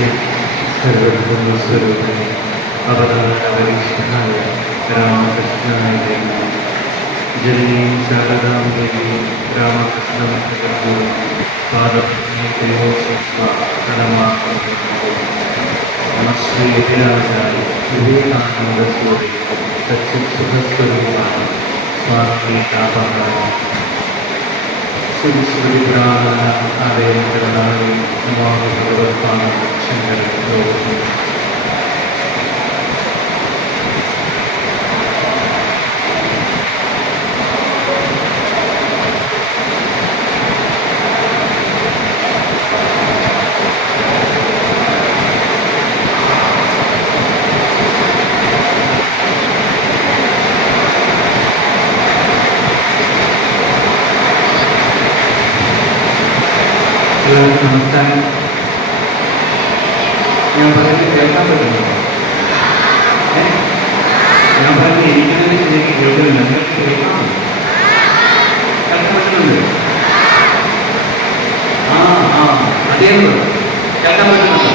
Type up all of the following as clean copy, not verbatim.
നിത്യം സർവ്വസ്വരൂപനെ അവതാരപരീക്ഷനായ രാമകൃഷ്ണനായ ജനനീം ശാരദാംബികയും രാമകൃഷ്ണ പാദപ്രണീതയോ പ്രണമാർക്കുന്നു. ശ്രീ എതിരാജായ വിവേകാനന്ദസൂരി സച്ചിത്സുഖസ്വരൂപാണ് സ്വാമി താപകാരം ശ്രീസ്മൃതിപുരാണ ആലയങ്ങളായി ഭഗവത്പാദ ശങ്കര നമസ്കാരം. ഞാൻ പറയുന്നത് കേൾക്കാൻ പറ്റുന്നുണ്ടോ? ഞാൻ പറഞ്ഞ് ഇരിക്കുന്നതിന് ശരിക്കും കേൾക്കുന്നില്ല. നിങ്ങൾക്ക് കേൾക്കാൻ പറ്റുന്നുണ്ട്? അതേ കേൾക്കാൻ പറ്റുന്നുണ്ടോ?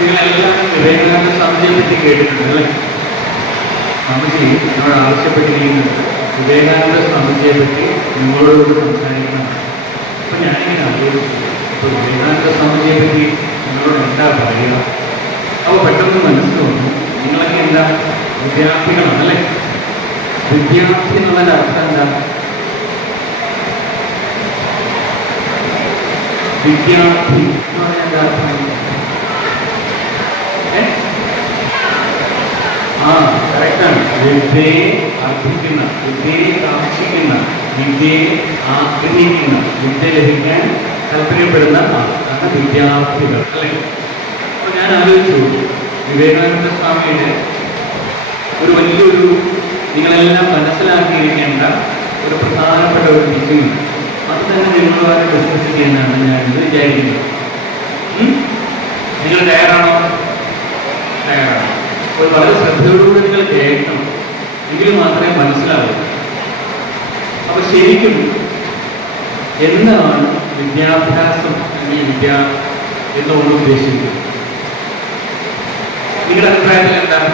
നിങ്ങളെല്ലാവരും വിവേകാനന്ദ സ്വാമിജിയെ പറ്റി കേട്ടിട്ടുണ്ട് അല്ലേ? സ്വാമിജി എന്നോട് ആവശ്യപ്പെട്ടിരിക്കുന്നത് വിവേകാനന്ദ സ്വാമിജിയെ പറ്റി നിങ്ങളോട് സംസാരിക്കണം. അപ്പം ഞാനിങ്ങനെ ആലോചിച്ചു, ഇപ്പോൾ വിവേകാനന്ദ സ്വാമിജിയെ പറ്റി നിങ്ങളോട് എന്താ പറയുക? അപ്പോൾ പെട്ടെന്ന് മനസ്സിൽ വന്നു, നിങ്ങളൊക്കെ എന്താ വിദ്യാർത്ഥികളാണല്ലേ? വിദ്യാർത്ഥി എന്നുള്ളതിൻ്റെ അർത്ഥം എന്താ? വിദ്യാർത്ഥി എന്ന് പറഞ്ഞാൽ എന്താ അർത്ഥം? കറക്റ്റാണ്. വിദ്യയെ അർപ്പിക്കുന്ന, വിദ്യയെ കാക്ഷിക്കുന്ന, വിദ്യയെ ആഗ്രഹിക്കുന്ന, വിദ്യ ലഭിക്കാൻ താല്പര്യപ്പെടുന്ന അതാണ് വിദ്യാർത്ഥികൾ അല്ലേ? അപ്പോൾ ഞാൻ ആലോചിച്ചു, വിവേകാനന്ദ സ്വാമിയുടെ ഒരു വലിയൊരു നിങ്ങളെല്ലാം മനസ്സിലാക്കിയിരിക്കേണ്ട ഒരു പ്രധാനപ്പെട്ട ഒരു ടീച്ചിങ്, അത് തന്നെ നിങ്ങളുമായി ഡിസ്കസ് ചെയ്യാനാണ് ഞാനിത് വിചാരിക്കുന്നത്. നിങ്ങൾ തയ്യാറാണോ? തയ്യാറാണ്. അപ്പോൾ വളരെ ശ്രദ്ധയോടുകൂടി നിങ്ങൾ കേൾക്കണം, എങ്കിൽ മാത്രമേ മനസ്സിലാവൂ. അപ്പൊ ശരിക്കും എന്താണ് വിദ്യാഭ്യാസം അല്ലെങ്കിൽ വിദ്യ എന്നുകൊണ്ട് ഉദ്ദേശിക്കുന്നത്? നിങ്ങളുടെ അഭിപ്രായത്തിൽ എന്താണ്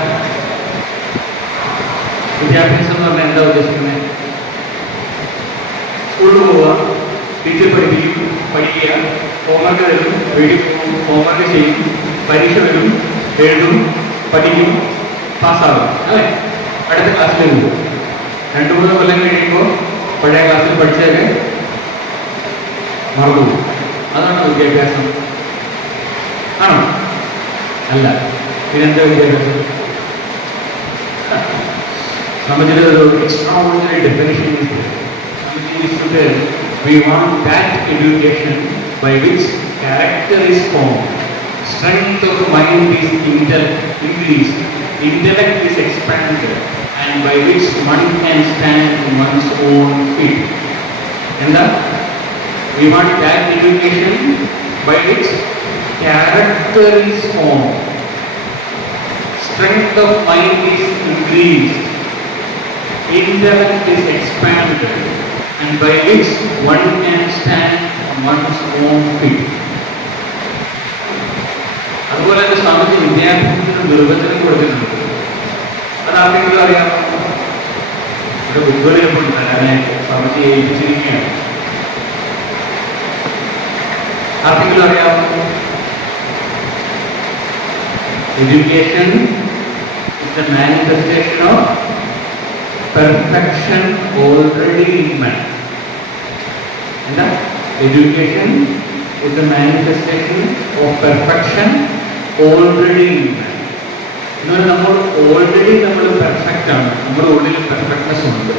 വിദ്യാഭ്യാസം എന്ന് പറഞ്ഞാൽ? എന്താ ഉദ്ദേശിക്കുന്നത്? സ്കൂളിൽ പോവുക, ടീച്ചർ പഠിപ്പിക്കും, പഠിക്കുക, ഹോംവർക്ക് തരും, വീട്ടിൽ പോകും, ഹോംവർക്ക് ചെയ്യും, പരീക്ഷ വരും, എഴുതും, പഠിക്കും, പാസ്സാകും അല്ലേ? അടുത്ത ക്ലാസ്സിലേക്ക് പോകും. 2-3 കൊല്ലം കഴിയുമ്പോൾ പഴയ ക്ലാസ്സിൽ പഠിച്ചതൊക്കെ മറന്നു. അതാണ് വിദ്യാഭ്യാസം ആണോ? അല്ല. പിന്നെന്താ വിദ്യാഭ്യാസം? നമ്മുടെ ഒരു extraordinary definition is that we want that education by which character is formed, strength of mind is increased, intellect is expanded, and by which one can stand on one's own feet. And we want that education by which character is formed, strength of mind is increased, intellect is expanded, and by which one can stand on one's own feet. അതുപോലെ തന്നെ സ്വാമിജി വിദ്യാഭ്യാസത്തിന് നിർവചനം കൊടുത്തിട്ടുണ്ട്. അത് ആർക്കെങ്കിലും അറിയാമോ? ഇവിടെ ബുദ്ധിമുട്ടുണ്ട്, അങ്ങനെ സ്വാമിജി ഏൽപ്പിച്ചിരിക്കുകയാണ്. ആർക്കെങ്കിലും അറിയാമോ? Education is the manifestation of perfection already in man. എന്താ? Education is the manifestation of perfection already in man. എന്നാൽ നമ്മൾ ഓൾറെഡി നമ്മൾ പെർഫെക്റ്റ് ആണ്, നമ്മുടെ ഉള്ളിൽ പെർഫെക്റ്റ്നെസ് ഉണ്ട്.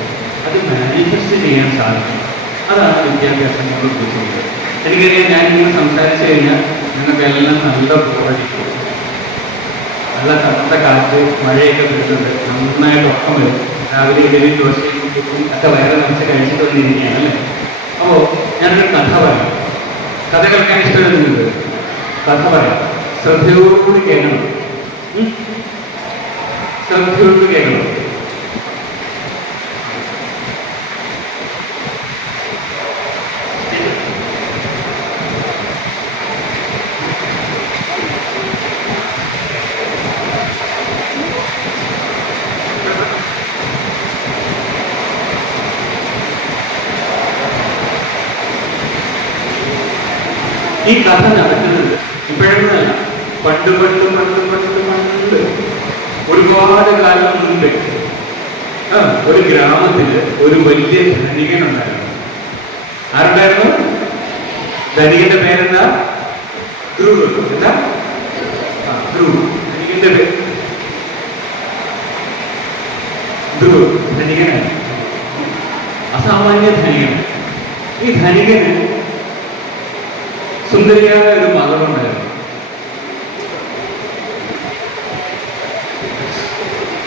അത് മാനിഫെസ്റ്റ് ചെയ്യാൻ സാധിക്കും. അതാണ് വിദ്യാഭ്യാസം കൊണ്ട് ഉദ്ദേശിക്കുന്നത്. എനിക്കറിയാം, ഞാനിങ്ങനെ സംസാരിച്ചു കഴിഞ്ഞാൽ നിങ്ങൾക്കെല്ലാം നല്ല ബോറടിക്കും. നല്ല തണുത്ത കാറ്റ്, മഴയൊക്കെ വരുന്നുണ്ട്, നന്നായിട്ട് ഉറക്കം വരും. രാവിലെ ഇടയിൽ ദോശയും കുട്ടിക്കും ഒക്കെ വയറ് നിറച്ച് കഴിച്ചിട്ട് വന്നിരിക്കുകയാണ് അല്ലേ? അപ്പോൾ ഞാനൊരു കഥ പറയാം. കഥ കേൾക്കാൻ ഇഷ്ടപ്പെടുന്നത് കഥ പറയാം. ശ്രദ്ധയോടുകൂടി കേൾക്കണം, ശ്രദ്ധയോടുകൂടി കേൾക്കണം. ഈ കഥ നടക്കുന്നത് ഇപ്പോഴൊന്നുമല്ല, പണ്ട് ഒരുപാട് കാലം മുൻപ് ഒരു ഗ്രാമത്തില് ഒരു വലിയ ധനികനുണ്ടായിരുന്നു. ആരുണ്ടായിരുന്നു? ധനികന്റെ പേരെന്താ? ധ്രുവ്. എന്താ? ധ്രുവ്. ധനികന്റെ പേര് ധ്രുവ്. ധനികനാണ്, അസാമാന്യ ധനികൻ. ഈ ധനികന് സുന്ദരിയായ ഒരു മകളുണ്ടായിരുന്നു.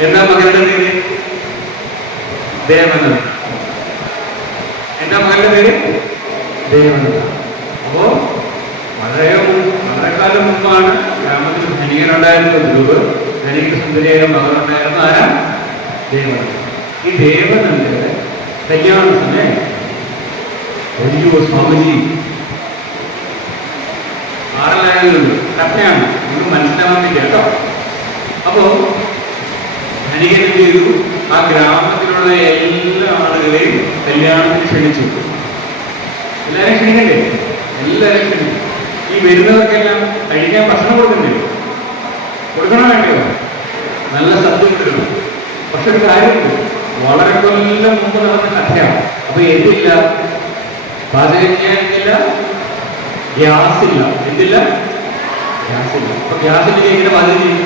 എന്താ മകളുടെ പേര്? ദേവനന്ദ. എന്താ മകളുടെ പേര്? ദേവനന്ദ. അപ്പോ വളരെ കാലം മുമ്പാണ് ഗ്രാമത്തിൽ ധനികനുണ്ടായിരുന്ന ധ്രുവ്, ധനിക സുന്ദരിയായ മകളുണ്ടായിരുന്ന ആരാ? ദേവനന്ദ. ഈ ദേവനന്ദയുടെ കല്യാണ സമയം വലിയ സ്വാമിജി ആറലായതുണ്ട്, കഥയാണ്, നമുക്ക് മനസ്സിലാവാൻ വേണ്ടി കേട്ടോ. അപ്പോ ധനികൻ എന്ത് ചെയ്തു? ആ ഗ്രാമത്തിലുള്ള എല്ലാ ആളുകളെയും കല്യാണത്തിന് ക്ഷണിച്ചു. എല്ലാവരും ക്ഷണിക്കണ്ടേ? എല്ലാവരും ക്ഷണിച്ചു. ഈ വരുന്നവർക്കെല്ലാം കഴിക്കാൻ ഭക്ഷണം കൊടുക്കണ്ടേ? കൊടുക്കണോ വേണ്ടയോ? നല്ല സദ്യ കൊടുക്കണം. പക്ഷെ ഒരു കാര്യമുണ്ട്, വളരെ കൊല്ലം മുമ്പ് നടന്ന കഥയാണ്. അപ്പൊ എന്തില്ല? പാചകം ചെയ്യാനില്ല, ഗ്യാസില്ല. എന്തില്ല? ഗ്യാസില്ല. അപ്പൊ ഗ്യാസിലേക്ക് എങ്ങനെ പാചകം ചെയ്യും?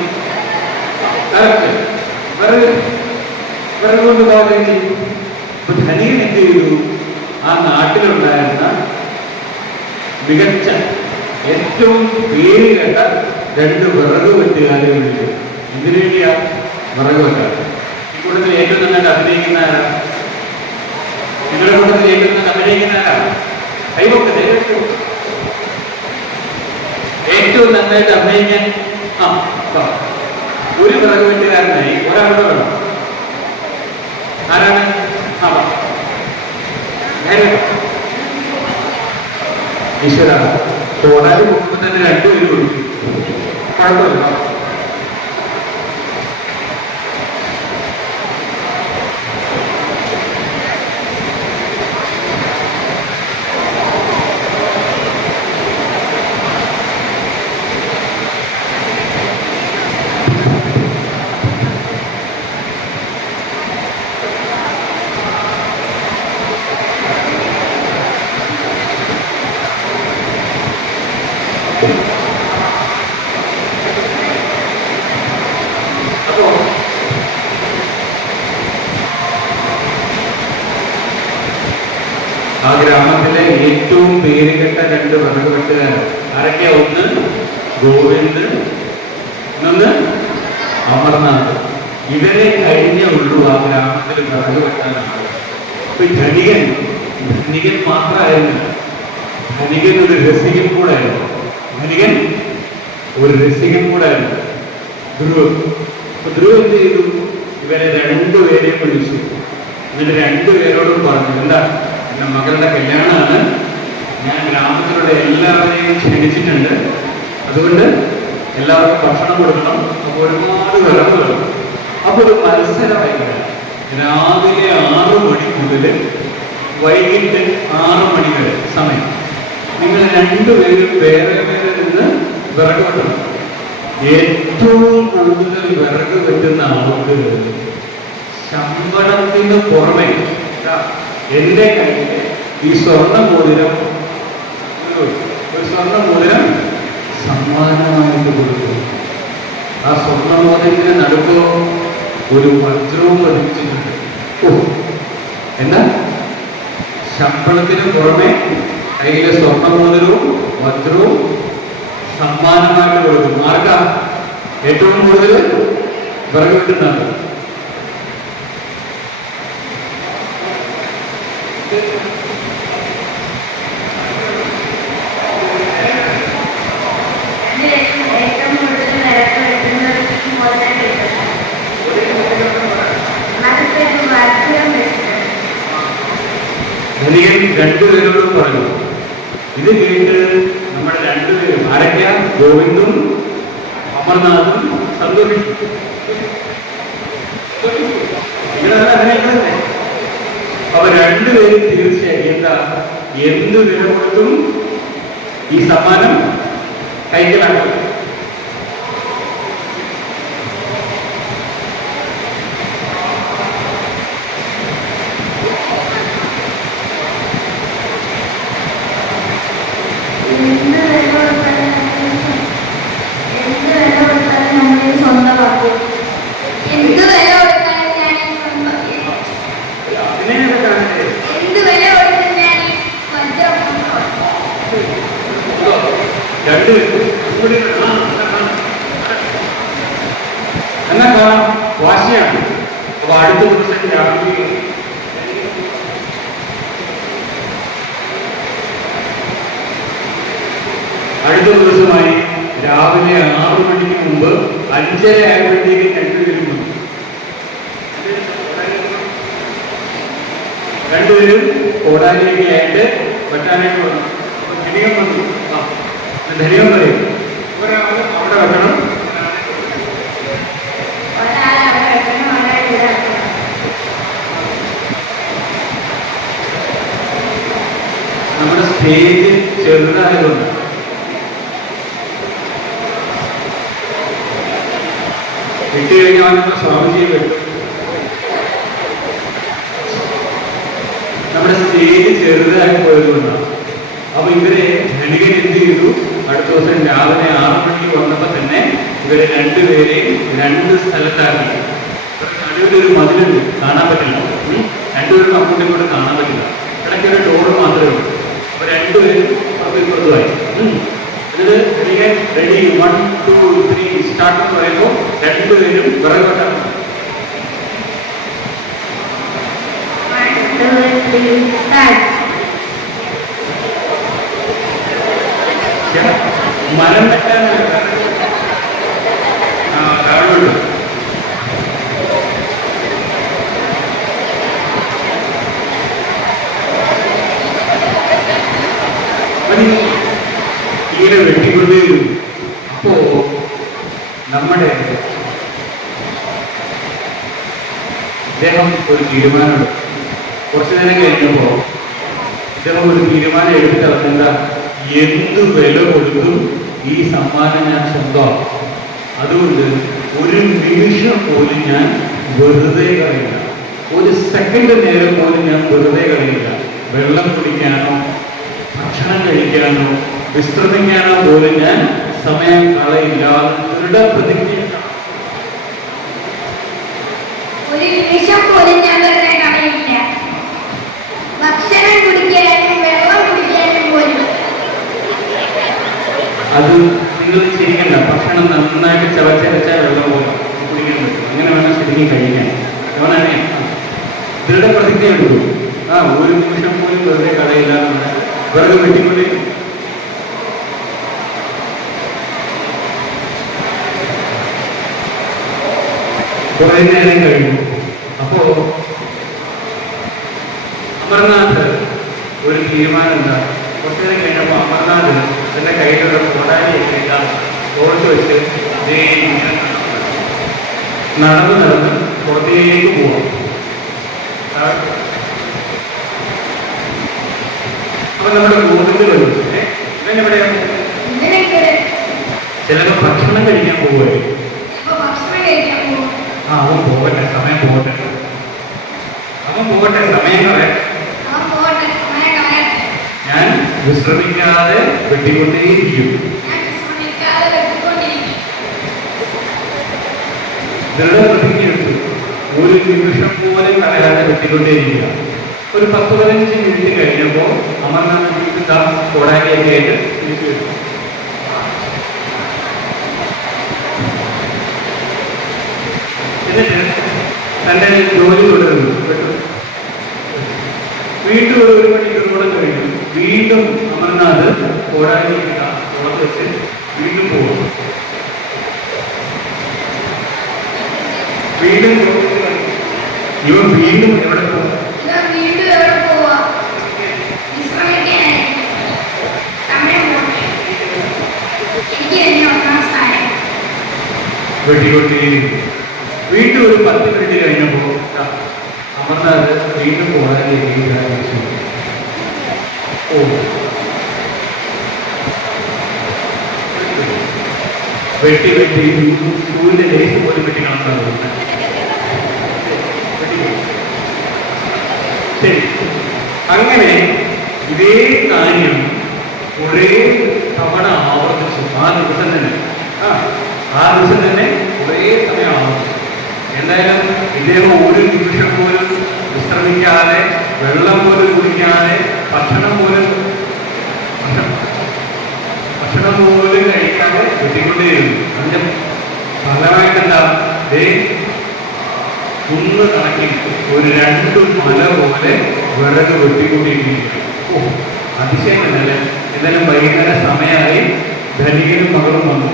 വിറക് കൊണ്ട് പാചകം ചെയ്യും. അപ്പൊ ധനികൻ എന്ത് ചെയ്തു? ആ നാട്ടിലുണ്ടായിരുന്ന മികച്ച ഏറ്റവും പേര് കേട്ട 2 വിറക് വെട്ടുകാരെ വിളിച്ചു. ഇതിനു വേണ്ടിയാ വിറക് വെട്ടാറ്. ഈ കൂട്ടത്തിൽ ഏറ്റവും നന്നായിട്ട് അഭിനയിക്കുന്ന ആരാ? നിങ്ങളുടെ കൂട്ടത്തിൽ ഏറ്റവും നന്നായിട്ട് അഭിനയിക്കുന്ന ആരാ? കൈവക്കത്തെ ഏറ്റവും നന്നായിട്ട് അഭിനയിക്കാൻ ഒരു വിറക് വെട്ടുകാരനായി ഒരാളുടെ വേണം. ആരാണ്? ഈശ്വര. കോടാലി മുമ്പ് തന്നെ 2 പേര് കൊടുക്കും. കുഴപ്പമില്ല. ആ ഗ്രാമത്തിലെ ഏറ്റവും പേരുകെട്ട 2 വിറക് വെട്ടുകാർ ആരൊക്കെയാ? ഒന്ന് ഗോവിന്ദ്, ഒന്ന് അമർനാഥ്. ഇവരെ കഴിഞ്ഞേ ഉള്ളൂ ആ ഗ്രാമത്തിൽ വിറക് വെട്ടാനാണ്. അപ്പൊ ധനികൻ മാത്രമായിരുന്നു, ധനികൻ ഒരു രസികൻ കൂടായിരുന്നു. ധനികൻ ഒരു രസികൻ കൂടായിരുന്നു ധ്രുവ്. അപ്പൊ ധ്രുവ് എന്ത് ചെയ്തു? ഇവരെ 2 പേരെയും വിളിച്ചു. എന്നിട്ട് 2 പേരോടും പറഞ്ഞു, എന്താ, എന്റെ മകളുടെ കല്യാണമാണ്, ഞാൻ ഗ്രാമത്തിലുള്ള എല്ലാവരെയും ക്ഷണിച്ചിട്ടുണ്ട്, അതുകൊണ്ട് എല്ലാവർക്കും ഭക്ഷണം കൊടുക്കണം. അപ്പോൾ ഒരുപാട് വിറക് വേണം. അപ്പൊ ഒരു മത്സരമായി രാവിലെ 6 മണി മുതൽ വൈകിട്ട് 6 മണി വരെ സമയം നിങ്ങൾ 2 പേരും വേറെ നിന്ന് വിറക് വെട്ടണം. ഏറ്റവും കൂടുതൽ വിറക് വെട്ടുന്ന ആൾക്ക് ശമ്പളത്തിന് പുറമെ എന്റെ കയ്യിൽ ഈ സ്വർണ്ണ മോതിരം, ഒരു സ്വർണ്ണ മോതിരം സമ്മാനമായിട്ട് കൊടുക്കും. ആ സ്വർണ്ണ മോതിരത്തിന് നടുക്കോ ഒരു വജ്രവും പതിപ്പിച്ചിട്ടുണ്ട്. എന്താ? ശമ്പളത്തിന് പുറമെ കയ്യിലെ സ്വർണ്ണ മോതിരവും വജ്രവും സമ്മാനമായിട്ട് കൊടുക്കും. ആർക്കാ ഏറ്റവും കൂടുതൽ വിറക് വെട്ടുന്നത്? ധനികൻ 2 പേരോടും പറഞ്ഞു. ഇത് കേട്ട് നമ്മുടെ 2 പേരും ആരൊക്കെയാ? ഗോവിന്ദും അമർനാഥും സന്തോഷിച്ചു. അപ്പൊ 2 പേരും തീർച്ചയായും എന്താ, എന്ത് വില കൊടുത്തും ഈ സമ്മാനം കൈക്കലാക്കും. എന്നാ കാണാം, വാശിയാണ്. അപ്പൊ അടുത്ത ദിവസം രാവിലെ അടുത്ത ദിവസമായി രാവിലെ 6 മണിക്ക് മുമ്പ് 5:30 ആയപ്പോഴത്തേക്ക് രണ്ടുപേരും കോടാലിയൊക്കെയായിട്ട് വെട്ടാനായിട്ട് വന്നു. ധനികം വന്നു. ധനികം പറയും അവിടെ വെക്കണം. നമ്മുടെ സ്റ്റേജ് ചെറുതായതുകൊണ്ട് വിട്ടു കഴിഞ്ഞാൽ സ്വാമിജിയെ വെട്ടും. നമ്മുടെ സ്റ്റേജ് ചെറുതായി പോയതുകൊണ്ടാണ്. അപ്പൊ ഇവരെ ധനികൻ എന്ത് ചെയ്തു, അടുത്ത ദിവസം രാവിലെ 6 മണിക്ക് വന്നപ്പോ തന്നെ ഇവരെ രണ്ടുപേരെയും 2 സ്ഥലത്താക്കി. നടുവിലൊരു മതിലുണ്ട്, കാണാൻ പറ്റില്ല. രണ്ടുപേരും അങ്ങോട്ടും ഇങ്ങോട്ടും കാണാൻ പറ്റില്ല. ഇടയ്ക്ക് ഒരു ഡോറ് മാത്രമേ ഉള്ളൂ. അപ്പൊ രണ്ടുപേരും ഇപ്പുറത്തുമായി. എന്നിട്ട് ധനികൻ റെഡി 1 2 3 സ്റ്റാർട്ട് എന്ന് പറയുമ്പോൾ രണ്ടുപേരും വിറകോട്ടാണ്. മരം വെട്ടാൻ താഴുള്ളൂ. ഇങ്ങനെ വെട്ടിക്കൊണ്ടേ. അപ്പോ നമ്മുടെ ഇദ്ദേഹം ഒരു തീരുമാനമുണ്ട്. കുറച്ചു നേരം കഴിഞ്ഞപ്പോ ഇദ്ദേഹം ഒരു തീരുമാനം എടുത്തിട്ട് അവരെന്താ, എന്ത് വില കൊടുത്തും ഈ സമ്മാനം ഞാൻ സ്വന്തമാക്കും. അതുകൊണ്ട് ഒരു നിമിഷം പോലും ഞാൻ വെറുതെ കളയില്ല, ഒരു സെക്കൻഡ് നേരം പോലും ഞാൻ വെറുതെ കളയില്ല. വെള്ളം കുടിക്കാനോ ഭക്ഷണം കഴിക്കാനോ വിശ്രമിക്കാനോ പോലും ഞാൻ സമയം കളയില്ല. ദൃഢപ്രതിജ്ഞ. ഒരു നിമിഷം പോലും ഞാൻ വെറുതെ കളയില്ല. ഭക്ഷണം കുടിക്കാനും വെള്ളം കുടിക്കാനും പോലും. അത് നിങ്ങൾ ശരിക്കല്ല. ഭക്ഷണം നന്നായിട്ട് ചവച്ചരച്ചാൽ വെള്ളം പോലും കുടിക്കാൻ പറ്റും. അങ്ങനെ വേണം ശരിക്കും കഴിക്കാൻ. അവനാണ് ദൃഢപ്രതിജ്ഞ എടുക്കൂ. ഒരു നിമിഷം പോലും വെറുതെ കളയില്ല. വെറുതെ വെട്ടിക്കൊണ്ട് കുറെ നേരം കഴിഞ്ഞു. അപ്പോ അമർനാഥ് ഒരു തീരുമാനം എന്താ, കുറച്ചു നേരം കഴിഞ്ഞപ്പോൾ അമർനാഥ് തന്റെ കയ്യിലുള്ള കോടാലിയൊക്കെ ഓർത്ത് വെച്ച് നടന്ന് നടന്ന് പുറത്തേക്ക് പോവാം. അപ്പൊ നമ്മുടെ ഗോവിന്ദ് വരും. ഇവനെവിടെയാണ്? ചിലപ്പോൾ ഭക്ഷണം കഴിക്കാൻ പോവുമായിരിക്കും. അവൻ പോകട്ടെ, സമയം പോകട്ടെ, അവൻ പോകട്ടെ, സമയം കളയാൻ. ഞാൻ വിശ്രമിക്കാതെ വെട്ടിക്കൊണ്ടേയിരിക്കും. ദൃഢപ്രതിജ്ഞ എടുത്തു. ഒരു നിമിഷം പോലെ കളയാതെ വെട്ടിക്കൊണ്ടേയിരിക്കുക. ഒരു 10-15 മിനിറ്റ് കഴിഞ്ഞപ്പോൾ അമർനാഥ് ജീവിത കോടാലിയൊക്കെ ആയിട്ട് തിരിച്ചു വരും. എന്നിട്ട് തൻ്റെ ജോലി തുടരുന്നു. വീണ്ടും 1 മണിക്കൂർ കൂടെ കഴിഞ്ഞു. വീണ്ടും അമർനാഥ് കോടാലിയൊക്കെ പുറത്ത് വെച്ച് വീണ്ടും പോകും. വീണ്ടും ഇവൻ വീണ്ടും എവിടെ പോകും? വെട്ടിക്കൊണ്ടേ. വീണ്ടും ഒരു 10 മിനിറ്റ് കഴിഞ്ഞപ്പോൾ അമർനാഥ് വീണ്ടും കോടാലിയൊക്കെ വെട്ടി വെട്ടി ഷൂവിന്റെ ലേസ് പോലും വെട്ടി കണക്കാണ്. ശരി, അങ്ങനെ ഇതേ കാര്യം കുറേ തവണ ആവർത്തിച്ചു. ആ ദിവസം തന്നെ കുറേ സമയം ആവർത്തിച്ചു. എന്തായാലും ഇദ്ദേഹം ഒരു നിമിഷം പോലും വിശ്രമിക്കാതെ, വെള്ളം പോലും കുടിക്കാതെ, ഭക്ഷണം പോലും കഴിക്കാതെ വെട്ടിക്കൊണ്ടേയിരുന്നു. അതിന്റെ ഫലമായിട്ടെന്താ, കുന്ന് കണക്കി ഒരു 2 മല പോലെ വിറക് വെട്ടിക്കൊണ്ടിരിക്കുന്നു. അതിശയം തന്നെയല്ലേ. എന്തായാലും വൈകുന്നേരം സമയമായി. ധനികനും മകളും വന്നു.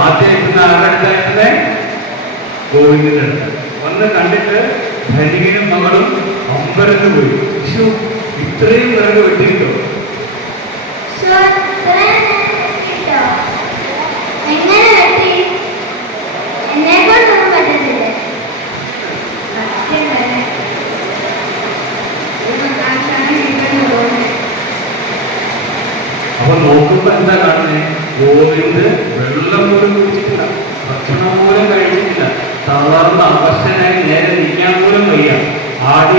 ആദ്യം എത്തുന്ന ആരുടെ അടുത്തായിരുന്നേ? ഗോവിന്ദന്റെ അടുത്ത്. വന്ന് കണ്ടിട്ട് ധനികനും മകളും അമ്പരന്ന് പോയി. ഇത്രയും വിറക് വെട്ടിയിട്ടോ? അപ്പൊ നോക്കുമ്പോ എന്താ കാണുന്നത്? ഗോവിന്ദ് വെള്ളം പോലും കുടിച്ചിട്ടില്ല, ഭക്ഷണം പോലും കഴിച്ചിട്ടില്ല. തളർന്ന അവശനായി നേരെ നിൽക്കാൻ പോലും വയ്യ. ആടി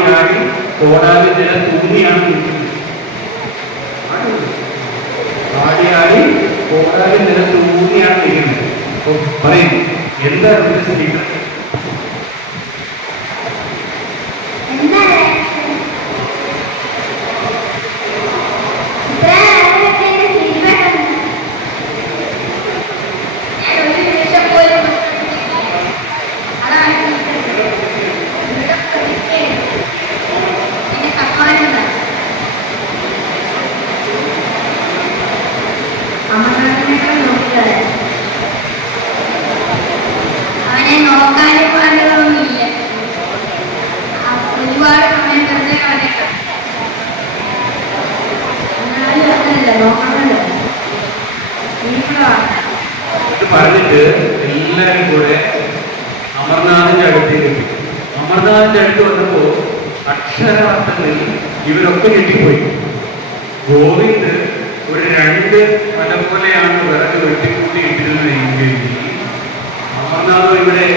കോടാലി നില തൂങ്ങിയാണ് നിൽക്കുന്നത്. കോടാലി നില തൂങ്ങിയാണ് നിൽക്കുന്നത്. അപ്പൊ പറയും, എന്താ ഇതിന്റെ സീക്രട്ട്? അവനെ നോക്കാനും പാടുകളൊന്നുമില്ല. ഒരുപാട് സമയം വെറുതെ കളഞ്ഞേക്കാം. എന്നാലും അതല്ല നോക്കണല്ലോ. പറഞ്ഞിട്ട് എല്ലാരും കൂടെ അമർനാഥിന്റെ അടുത്തേക്ക് എത്തി. അമർനാഥിന്റെ അടുത്ത് വന്നപ്പോ അക്ഷരാർത്ഥത്തിൽ ഇവരൊക്കെ ഞെട്ടിപ്പോയി. ഗോവിന്ദ് ഒരു 2 മല പോലെയാണ് വിറക് വെട്ടിക്കൂട്ടി ഇട്ടിരുന്നതെങ്കിൽ അമർനാഥ് ഇവിടെ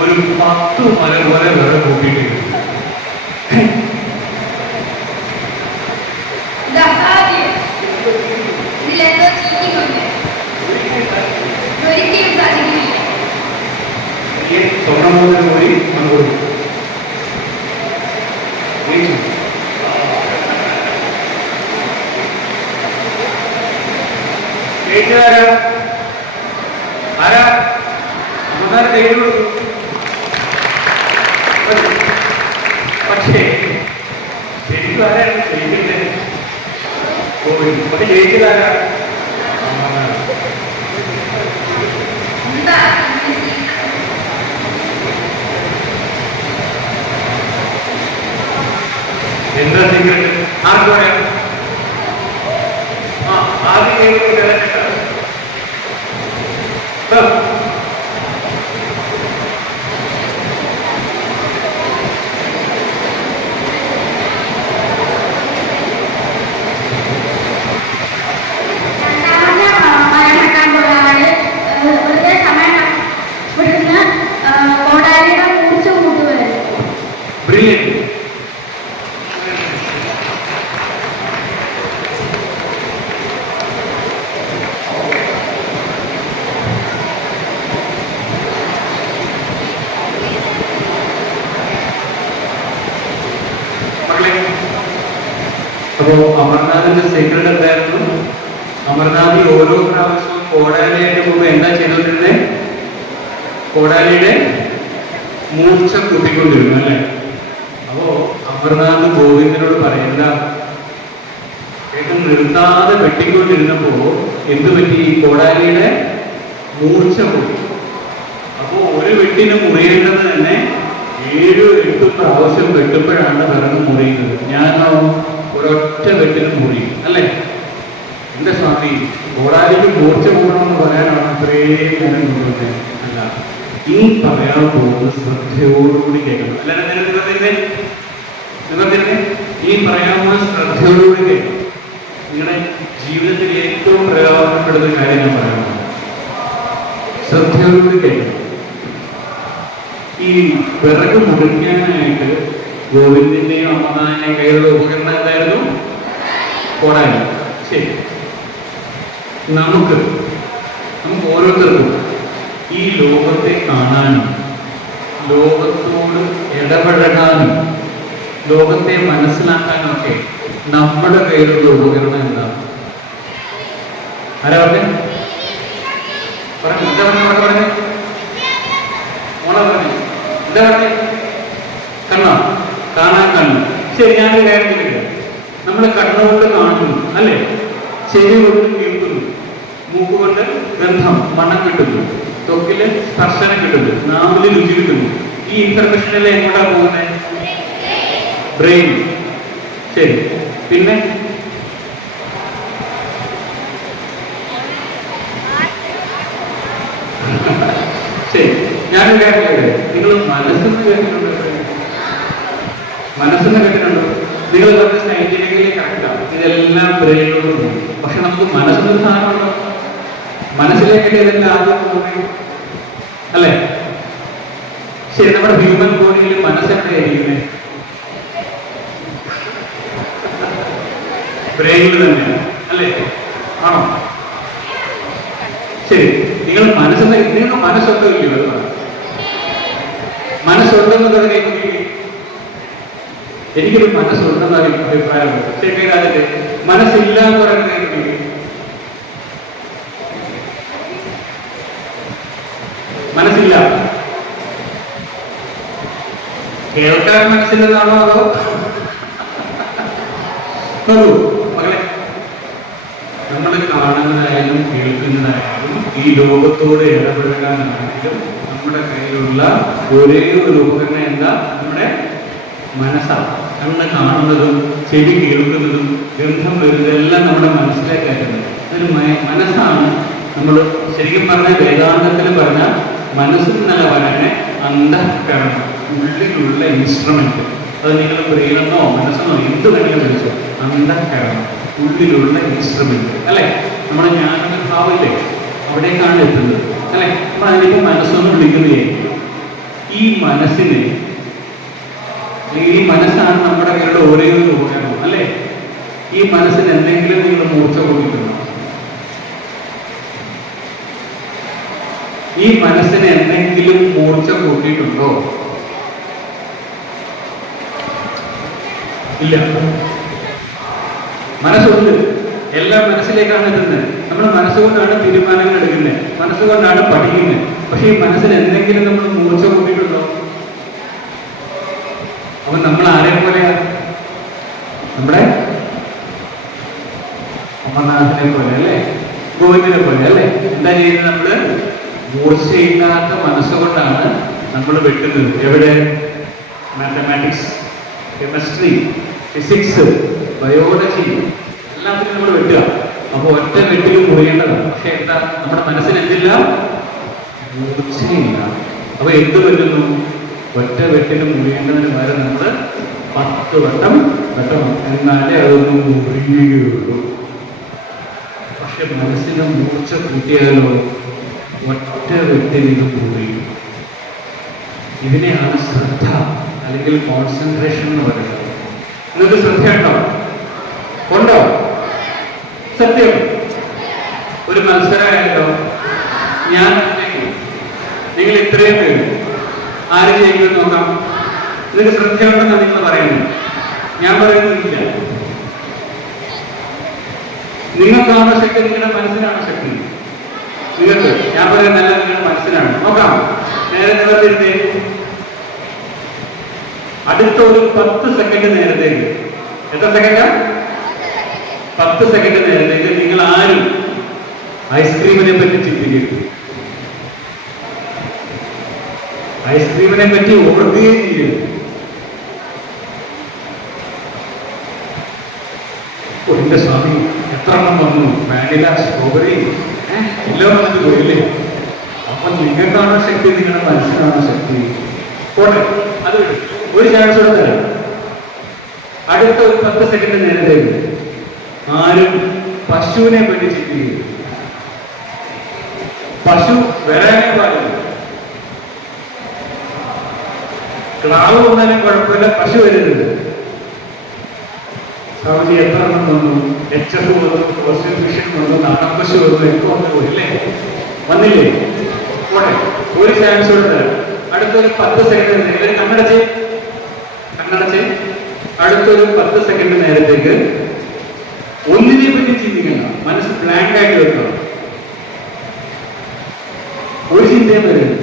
ഒരു 10 മല പോലെ വിറക് കൂട്ടിയിട്ടിരുന്നു. സ്വർണ്ണമോതിരം കൂടി മണി ആരാ അമ്മക്കാരെ ചെയ്തു കൊടുത്തു. പക്ഷേ ശരിക്കും ആരാണ് ജയിക്കുന്നത്? കോവിഡ്. പക്ഷെ ജയിച്ചതാരാ? എന്താ സീക്രട്ട്? ആർക്ക് പറയാം? ആദ്യം ബ്രില്യന്റ്. അപ്പോ അമർനാഥിന്റെ സീക്രട്ട് എന്തായിരുന്നു? അമർനാഥി ഓരോ പ്രാവശ്യവും കോടാലിയായിട്ട് പോകുമ്പോൾ എന്താ ചെയ്തോണ്ടിരുന്നത്? കോടാലിയുടെ മൂർച്ച കൂട്ടിക്കൊണ്ടിരുന്നു അല്ലേ? അപ്പോ അമർനാഥ് ഗോവിന്ദനോട് പറയണ്ട, നിർത്താതെ വെട്ടിക്കൊണ്ടിരുന്നപ്പോ എന്ത് പറ്റി? കോടാലിയുടെ മൂർച്ച കൂടി. അപ്പോ ഒരു വെട്ടിന് മുറിയേണ്ടത് തന്നെ 7-8 പ്രാവശ്യം വെട്ടുമ്പോഴാണ് വിറക് മുറിയുന്നത്. ഞാനോ ഒരൊറ്റ വെട്ടിന് മുറിയും അല്ലേ? എന്റെ സ്വാമി, കോടാലിക്ക് മൂർച്ച കൂടണമെന്ന് പറയാനാണ് അത്രയും നേരം കൊണ്ടുവന്നത്. അല്ല, ഈ പറയാൻ പോകുന്നത് ശ്രദ്ധയോടുകൂടി കേൾക്കണം. എല്ലാവരും നിവർത്തിരുന്നേ. ഈ പറയാൻ പോകുന്ന ശ്രദ്ധയോടുകൂടി കേൾക്കണം. നിങ്ങളുടെ ജീവിതത്തിൽ ഏറ്റവും പ്രയോജനപ്പെടുന്ന കാര്യം ഞാൻ പറയുന്നത് ശ്രദ്ധയോട് കേൾക്കണം. ഈ വിറക് മുറിക്കാനായിട്ട് ഗോവിന്ദിന്റെയും അമ്മനാഥന്റെയും കയ്യിലുള്ള ഉപകരണം എന്തായിരുന്നു? കോടാലി. ശരി, നമുക്ക് ഓരോരുത്തർക്കും ഈ ലോകത്തെ കാണാനും ലോകത്തോട് ഇടപഴകാനും ലോകത്തെ മനസ്സിലാക്കാനും ഒക്കെ നമ്മുടെ കയ്യിലുള്ള ഉപകരണം എന്താണ്? ആരാ പറഞ്ഞേ? പറഞ്ഞു. എന്താ പറഞ്ഞു? മോളെ പറഞ്ഞു. എന്താ പറഞ്ഞേ? കണ്ണോ? കാണാൻ കണ്ണു. ശരി, ഞാനൊരു കാര്യം ചോദിക്കാം. നമ്മൾ കണ്ണുകൊണ്ട് കാണുന്നു അല്ലേ? ചെവി കൊണ്ട് കേൾക്കുന്നു, മൂക്കുകൊണ്ട് ഗന്ധം മണം കിട്ടുന്നു, ത്വക്കില് സ്പർശനം കിട്ടുന്നു, നാവില് രുചി കിട്ടുന്നു. ഈ ഇൻഫർമേഷനെല്ലാം എങ്ങോട്ടാ പോകുന്നത്? ബ്രെയിൻ. ശരി, പിന്നെ ശരി, ഞാനൊരു കാര്യം ചോദിക്കാം. നിങ്ങൾ മനസ്സെന്ന് കേട്ടിട്ടുണ്ടോ? മനസ്സെന്ന് കേട്ടിട്ടുണ്ടോ? നിങ്ങൾ പറഞ്ഞ സയന്റിഫിക്കലി കറക്റ്റാണ്, ഇതെല്ലാം ബ്രെയിനോട് പോകും. പക്ഷെ നമുക്ക് മനസ്സെന്നൊരു സാധനമുണ്ടോ? മനസ്സിലേക്കല്ലേ ഇതെല്ലാം ആദ്യം പോകുന്നത് അല്ലേ? ശരി, നമ്മുടെ ഹ്യൂമൻ ബോഡിയിൽ മനസ്സെവിടെയായിരിക്കുന്നത്? ബ്രെയിനിൽ തന്നെയാണ് അല്ലേ? ആണോ? ശരി, നിങ്ങൾ നിങ്ങൾക്ക് മനസ്സുണ്ടോ ഇല്ലയോ? മനസ്സുണ്ടെന്ന് പറയുന്നത് എനിക്കൊരു മനസ്സുണ്ടെന്ന അഭിപ്രായമുണ്ട്. ശരി, അതിന്റെ മനസ്സില്ല എന്ന് പറയുന്നത് മനസ്സില്ല. കേൾക്കാൻ മനസ്സില്ലെന്നാണോ അതോ? നോക്കൂ മകളെ, നമ്മൾ കാണുന്നതായാലും കേൾക്കുന്നതായാലും ഈ ലോകത്തോട് ഇടപഴകാനാണെങ്കിലും നമ്മുടെ കയ്യിലുള്ള ഒരേ ഒരു ഉപകരണം എന്താ? നമ്മുടെ മനസ്സാണ്. കണ്ണ് കാണുന്നതും ചെവി കേൾക്കുന്നതും ഗന്ധം വരുന്നതെല്ലാം നമ്മുടെ മനസ്സിലേക്കായിരുന്നു. അതൊരു മനസ്സാണ്. നമ്മൾ ശരിക്കും പറഞ്ഞ വേദാന്തത്തിൽ പറഞ്ഞ മനസ്സെന്നല്ല പറയുന്നത്, അന്തഃകരണം, ഉള്ളിലുള്ള ഇൻസ്ട്രുമെന്റ്. അത് നിങ്ങൾ ബ്രെയിനെന്നോ മനസ്സെന്നോ എന്ത് വേണമെങ്കിലും വിളിച്ചോ, അന്തഃകരണം, ഉള്ളിലുള്ള ഇൻസ്ട്രുമെന്റ് അല്ലെ? നമ്മുടെ ജ്ഞാനത്തിന്റെ ഭാവമില്ലേ, അവിടേക്കാണ് എത്തുന്നത് അല്ലെ? അപ്പൊ അതിലേക്ക് മനസ്സൊന്നും വിളിക്കുന്നേ. ഈ മനസ്സിനെ, ഈ മനസ്സാണ് നമ്മുടെ കയ്യിലുള്ള ഒരേ ഒരു ഉപകരണം അല്ലെ? ഈ മനസ്സിന് എന്തെങ്കിലും നിങ്ങൾ മൂർച്ച കൊടുക്കുന്നു? ഈ മനസ്സിന് എന്തെങ്കിലും മൂർച്ച കൂട്ടിയിട്ടുണ്ടോ? ഇല്ല. മനസ്സുണ്ട്, എല്ലാം മനസ്സിലേക്കാണ് എത്തുന്നത്. നമ്മൾ മനസ്സുകൊണ്ടാണ് തീരുമാനങ്ങൾ എടുക്കുന്നത്, മനസ്സുകൊണ്ടാണ് പഠിക്കുന്നത്. പക്ഷെ ഈ മനസ്സിന് എന്തെങ്കിലും നമ്മൾ മൂർച്ച കൂട്ടിയിട്ടുണ്ടോ? അപ്പൊ നമ്മൾ ആരെ പോലെയാ? നമ്മുടെ അമർനാഥിനെ പോലെ അല്ലേ? ഗോവിന്ദനെ പോലെ അല്ലേ? എന്താ ചെയ്യുന്നത്? നമ്മള് മൂർച്ചയില്ലാത്ത മനസ്സുകൊണ്ടാണ് നമ്മൾ വെട്ടുന്നത്. എവിടെ? മാത്തമാറ്റിക്സ്, കെമിസ്ട്രി, ഫിസിക്സ്, ബയോളജി എല്ലാത്തിനും നമ്മൾ വെട്ടുക. അപ്പൊ ഒറ്റ വെട്ടിൽ മുറിയേണ്ടതാണ്. പക്ഷെ എന്താ? നമ്മുടെ മനസ്സിന് എന്തില്ല? മൂർച്ചയില്ല. അപ്പൊ എന്ത് പറ്റുന്നു? ഒറ്റ വെട്ടിന് മുറിയേണ്ടതിന് വരെ നമ്മൾ 10 വട്ടം വെട്ടണം, എന്നാലേ അതൊന്നും മുറിയുകയുള്ളൂ. പക്ഷെ മനസ്സിന് മൂർച്ച കൂട്ടിയാലോ ഒറ്റ വെട്ടിന് ഇത് മുറിയും. ഇതിനെയാണ് ശ്രദ്ധ അല്ലെങ്കിൽ കോൺസെൻട്രേഷൻ എന്ന് പറയുന്നത്. നിങ്ങൾക്ക് ശ്രദ്ധയുണ്ടോ? ഉണ്ടോ? സത്യം. ഒരു മത്സരമായല്ലോ, ഞാൻ നിങ്ങൾ ഇത്രയും പേര് ആര് ചെയ്യുമെന്ന് നോക്കാം. നിങ്ങൾക്ക് ശ്രദ്ധയുണ്ടെന്നാണ് നിങ്ങൾ പറയുന്നത്, ഞാൻ പറയുന്നില്ല. നിങ്ങൾക്കാണോ ശക്തി? നിങ്ങളുടെ മനസ്സിനാണോ ശക്തി? നിങ്ങൾക്ക്. ഞാൻ പറയുന്നതല്ല, നിങ്ങളുടെ മനസ്സിനാണ്. നോക്കാം, നേരെ നിവർത്തിരുന്നേ. അടുത്ത ഒരു 10 സെക്കൻഡ് നേരത്തേക്ക്, എത്ര സെക്കൻഡാ? 10 സെക്കൻഡ് നേരത്തേക്ക് നിങ്ങൾ ആരും ഐസ്ക്രീമിനെ പറ്റി ചിന്തിക്കരുത്. ഐസ്ക്രീമിനെ പറ്റി ഓർക്കുകയും ചെയ്യരുത്. എന്റെ സ്വാമി എത്ര എണ്ണം വന്നു, വാനില, സ്ട്രോബെറി എല്ലാം വന്നിട്ട് പോയില്ലേ? അപ്പൊ നിങ്ങൾക്കാണോ ശക്തി? നിങ്ങളുടെ മനസ്സിനാണോ ശക്തി? പോട്ടെ, അത് ഒരു ചാൻസ് കൂടെ തരാം. അടുത്ത ഒരു 10 സെക്കൻഡ് നേരത്തേക്ക് ആരും പശ പശുവിനെ പറ്റി ചിന്തിക്കുക. പശു വരാനേ പാടില്ല. ക്ലാവ് വന്നാലും കുഴപ്പമില്ല, പശു വരുന്നുണ്ട്. സ്വാമിജി എത്ര എണ്ണം വന്നു? HF വന്നു, കോൺസ്റ്റിറ്റ്യൂഷൻ വന്നു, നാടൻ പശു വന്നു, ഒക്കെ വന്നു പോയില്ലേ? വന്നില്ലേ? പോട്ടെ, ഒരു ചാൻസ് കൊടുത്ത് അടുത്തൊരു 10 സെക്കൻഡ് കണ്ണടച്ച് അടുത്തൊരു 10 സെക്കൻഡ് നേരത്തേക്ക് ഒന്നിനെ പറ്റി ചിന്തിക്കണം. മനസ്സ് ബ്ലാങ്ക് ആയിട്ട് വെക്കണം. ഒരു ചിന്തയും വരരുത്.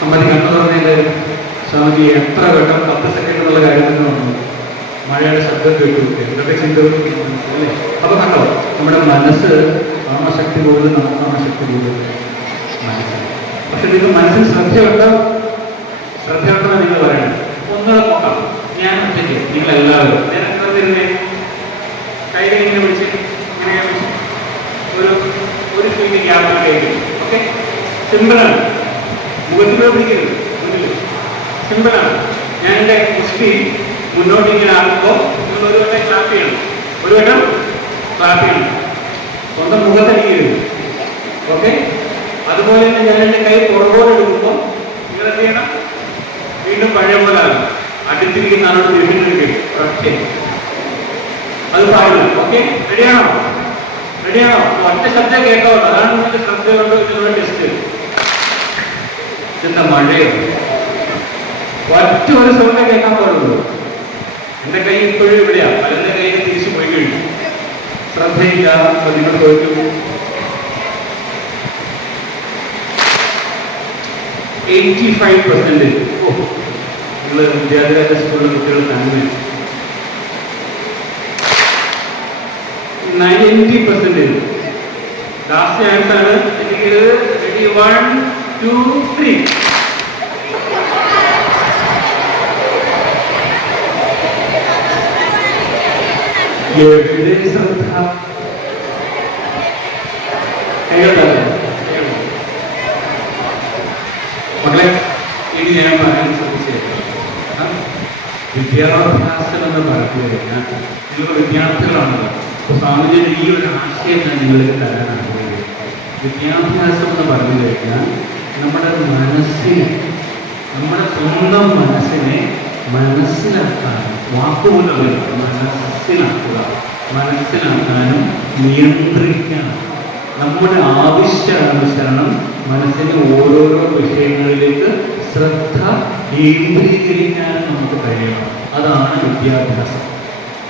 സമ്മതി കണ്ണു പറഞ്ഞത് സ്വാമിജി എത്ര വട്ടം 10 സെക്കൻഡ് എന്നുള്ള കാര്യം തന്നെ വന്നു. മഴയുടെ ശബ്ദം കേട്ടു, എന്തൊക്കെ ചിന്തകൾ അല്ലേ? അപ്പൊ കണ്ടോ, നമ്മുടെ മനസ്സ് കാമശക്തി പോലും നാമശക്തി പോലും മനസ്സിലായി. പക്ഷെ നിങ്ങൾ മനസ്സിൽ ശ്രദ്ധയുണ്ടോ നിങ്ങൾ പറയണം. ഒന്നുകൂടെ നോക്കാം. ഞാൻ ഒറ്റയ്ക്ക്, നിങ്ങളെല്ലാവരും നേരെ കൈകൾ ഇങ്ങനെ വിളിച്ച് ഇങ്ങനെ ഒരു ഫീൽഡ് ഗ്യാപ്പിൽ കൈകൾ. ഓക്കെ, സിമ്പിളാണ്. മുഖത്തിലൂടെ പിടിക്കരുത്, മുന്നിൽ. സിമ്പിളാണ്. ഞാൻ എൻ്റെ കുസ്തി മുന്നോട്ട് ഇങ്ങനെ ആകുമ്പോൾ നിങ്ങൾ ഒരു വട്ടം ക്ലാപ്പ് ചെയ്യണം. സ്വന്തം മുഖത്തടിക്കരുത്. ഓക്കെ, അതുപോലെ തന്നെ ഞാൻ എൻ്റെ കൈ പുറകോട് എടുക്കുമ്പോൾ നിങ്ങൾ എന്ത് ചെയ്യണം? വീണ്ടും പഴയ പോലെ അടുത്തിരിക്കുന്ന ആളോട് ദേഷ്യം ഒറ്റ അത് പാടില്ല. ഓക്കെ, റെഡിയാണോ? ഒറ്റ ശബ്ദം കേട്ടോ. അതാണ് നിങ്ങൾക്ക് ശ്രദ്ധയുണ്ടോ ഇതിനുള്ള ടെസ്റ്റ്. എന്താ മഴയോ? ഒറ്റ ഒരു ശബ്ദം കേൾക്കാൻ പാടുള്ളൂ. എന്റെ കൈ ഇപ്പോഴും ഇവിടെയാ, വലന്റെ കൈയിൽ തിരിച്ചു പോയി കഴിഞ്ഞു. ശ്രദ്ധയില്ല, നിങ്ങൾ തോറ്റു. 85%. നിങ്ങൾ വിദ്യാർത്ഥിരാജ സ്കൂളിലെ കുട്ടികൾ തന്നെ 90%. ലാസ്റ്റ് ചാൻസ് ആണ്. റെഡി, 1 2 3. എവിടെ ശ്രദ്ധ? മക്കളെ, ഇനി ഞാൻ പറയാൻ ശ്രദ്ധിച്ചേക്കാം. വിദ്യാഭ്യാസം എന്ന് പറഞ്ഞു കഴിഞ്ഞാൽ നിങ്ങൾ വിദ്യാർത്ഥികളാണല്ലോ. അപ്പൊ സ്വാമിജിയുടെ ഈ ഒരു ആശയം ഞാൻ നിങ്ങൾക്ക് തരാൻ ആഗ്രഹിക്കുന്നത്. വിദ്യാഭ്യാസം എന്ന് പറഞ്ഞു കഴിഞ്ഞാൽ നമ്മുടെ മനസ്സിനെ, നമ്മുടെ സ്വന്തം മനസ്സിനെ മനസ്സിലാക്കാനും, വാക്കുകൊണ്ടല്ല മനസ്സിലാക്കാനും നിയന്ത്രിക്കാനും, നമ്മുടെ ആവശ്യാനുസരണം മനസ്സിനെ ഓരോരോ വിഷയങ്ങളിലേക്ക് ശ്രദ്ധ കേന്ദ്രീകരിക്കാനും നമുക്ക് കഴിയണം. അതാണ് വിദ്യാഭ്യാസം.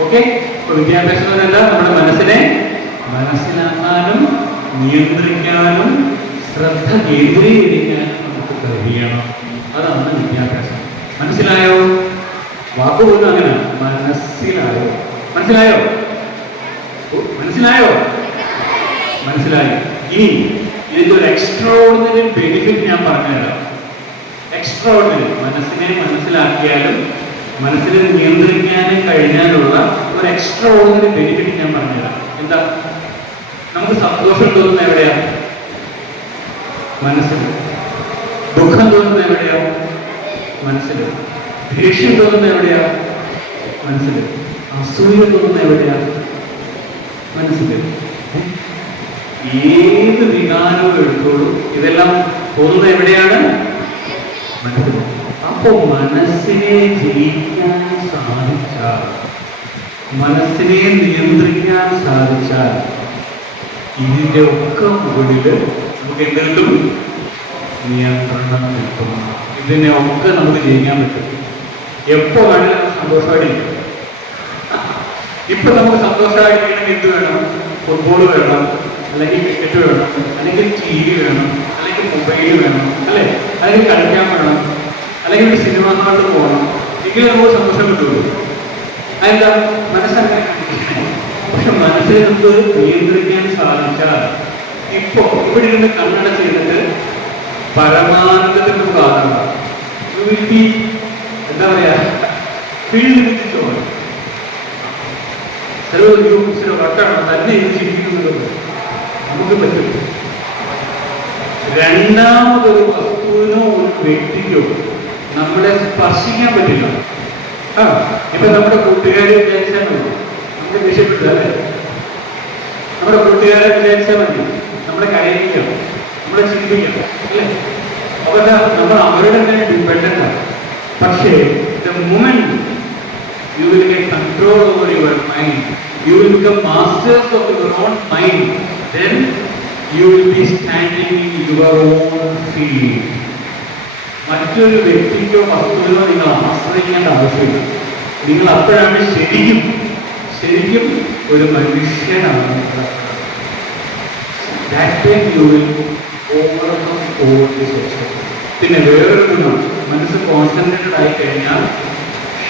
ഓക്കെ, അപ്പൊ വിദ്യാഭ്യാസം എന്നല്ല, നമ്മുടെ മനസ്സിനെ മനസ്സിലാക്കാനും നിയന്ത്രിക്കാനും ശ്രദ്ധ കേന്ദ്രീകരിക്കാനും നമുക്ക് കഴിയണം. അതാണ് വിദ്യാഭ്യാസം. മനസ്സിലായോ? വാക്കുപോലും അങ്ങനെ. മനസ്സിലായോ? മനസ്സിലായി. ഇനി ഇതിന്റെ ഒരു എക്സ്ട്രാordinary ബെനിഫിറ്റ് ഞാൻ പറഞ്ഞുതരാം. എക്സ്ട്രാordinary, മനസ്സിനെ മനസ്സിലാക്കിയാലും മനസ്സിനെ നിയന്ത്രിക്കാനും കഴിഞ്ഞാലുള്ള ഒരു എക്സ്ട്രാordinary ബെനിഫിറ്റ് ഞാൻ പറഞ്ഞുതരാം. എന്താ? നമുക്ക് സന്തോഷം തോന്നുന്നത് എവിടെയാ? മനസ്സിൽ. ദുഃഖം തോന്നുന്നത് എവിടെയാ? മനസ്സിൽ. ദേഷ്യം തോന്നുന്നത് എവിടെയാ? മനസ്സിൽ. അസൂയ തോന്നുന്നത് എവിടെയാ? മനസ്സിൽ. ഏത് വികാരവും എടുത്തോളൂ, ഇതെല്ലാം തോന്നുന്നത് എവിടെയാണ്? മനസ്സിൽ. അപ്പോ മനസ്സിനെ ജയിക്കാൻ സാധിച്ചാൽ, മനസ്സിനെ നിയന്ത്രിക്കാൻ സാധിച്ചാൽ, ഇതിന്റെ ഒക്കെ മുകളിൽ നമുക്ക് എന്തെങ്കിലും നിയന്ത്രണം കിട്ടും. ഇതിനെ ഒക്കെ നമുക്ക് ജയിക്കാൻ പറ്റും. എപ്പോ വേണമെങ്കിലും സന്തോഷമായിട്ടിരിക്കും. ഇപ്പൊ നമുക്ക് സന്തോഷമായിട്ടിരിക്കണമെങ്കിൽ എന്ത് വേണം? ഫുട്ബോൾ വേണം, അല്ലെങ്കിൽ ക്രിക്കറ്റ് വേണം, അല്ലെങ്കിൽ TV വേണം, അല്ലെങ്കിൽ മൊബൈൽ വേണം, അല്ലെ? അല്ലെങ്കിൽ കളിക്കാൻ വേണം, അല്ലെങ്കിൽ ഒരു സിനിമ നാട്ടിൽ പോകണം. എങ്കിലും നമുക്ക് സന്തോഷം കിട്ടുള്ളൂ. അതെന്താ? മനസ്സങ്ങനെ. പക്ഷെ മനസ്സിനെ നമുക്ക് നിയന്ത്രിക്കാൻ സാധിച്ചാൽ, ഇപ്പോ ഇവിടെ ഇരുന്ന് കണ്ണട ചെയ്തിട്ട് പരമാനന്ദത്തിൽ നമുക്ക് ആകാം. എന്താ പറയാ, ഫീൽഡ് വിധിച്ചോ ചില വട്ടാണ് തന്നെ ഇത് ചിരിക്കുന്നത് നമുക്ക് പറ്റും. രണ്ടാമതൊരു വസ്തുവിനോ ഒരു വ്യക്തിക്കോ നമ്മളെ സ്പർശിക്കാൻ പറ്റില്ല. ഇപ്പൊ നമ്മുടെ കൂട്ടുകാരെ വിചാരിച്ചാൽ മതി, നമുക്ക് ദേഷ്യപ്പെട്ടു അല്ലേ? നമ്മുടെ കൂട്ടുകാരെ വിചാരിച്ചാൽ മതി, നമ്മളെ കരയിപ്പിക്കാം, നമ്മളെ ചിന്തിക്കാം അല്ലേ? അപ്പൊ നമ്മൾ അവരുടെ തന്നെ ഡിപ്പെൻഡന്റ് ആണ്. പക്ഷേ the moment you will get control over your mind, you will become masters of your own mind, then you will be standing in your own field. മറ്റൊരു വ്യക്തിക്കോ വസ്തുവിനോ നിങ്ങൾ ആശ്രയിക്കേണ്ട ആവശ്യമില്ല. നിങ്ങൾ അപ്പോഴാണ് ശരിക്കും ഒരു മനുഷ്യനാണ്. That time you will overcome all these obstacles. പിന്നെ വേറൊരു ഗുണം, മനസ്സ് കോൺസെൻട്രേറ്റഡ് ആയി കഴിഞ്ഞാൽ,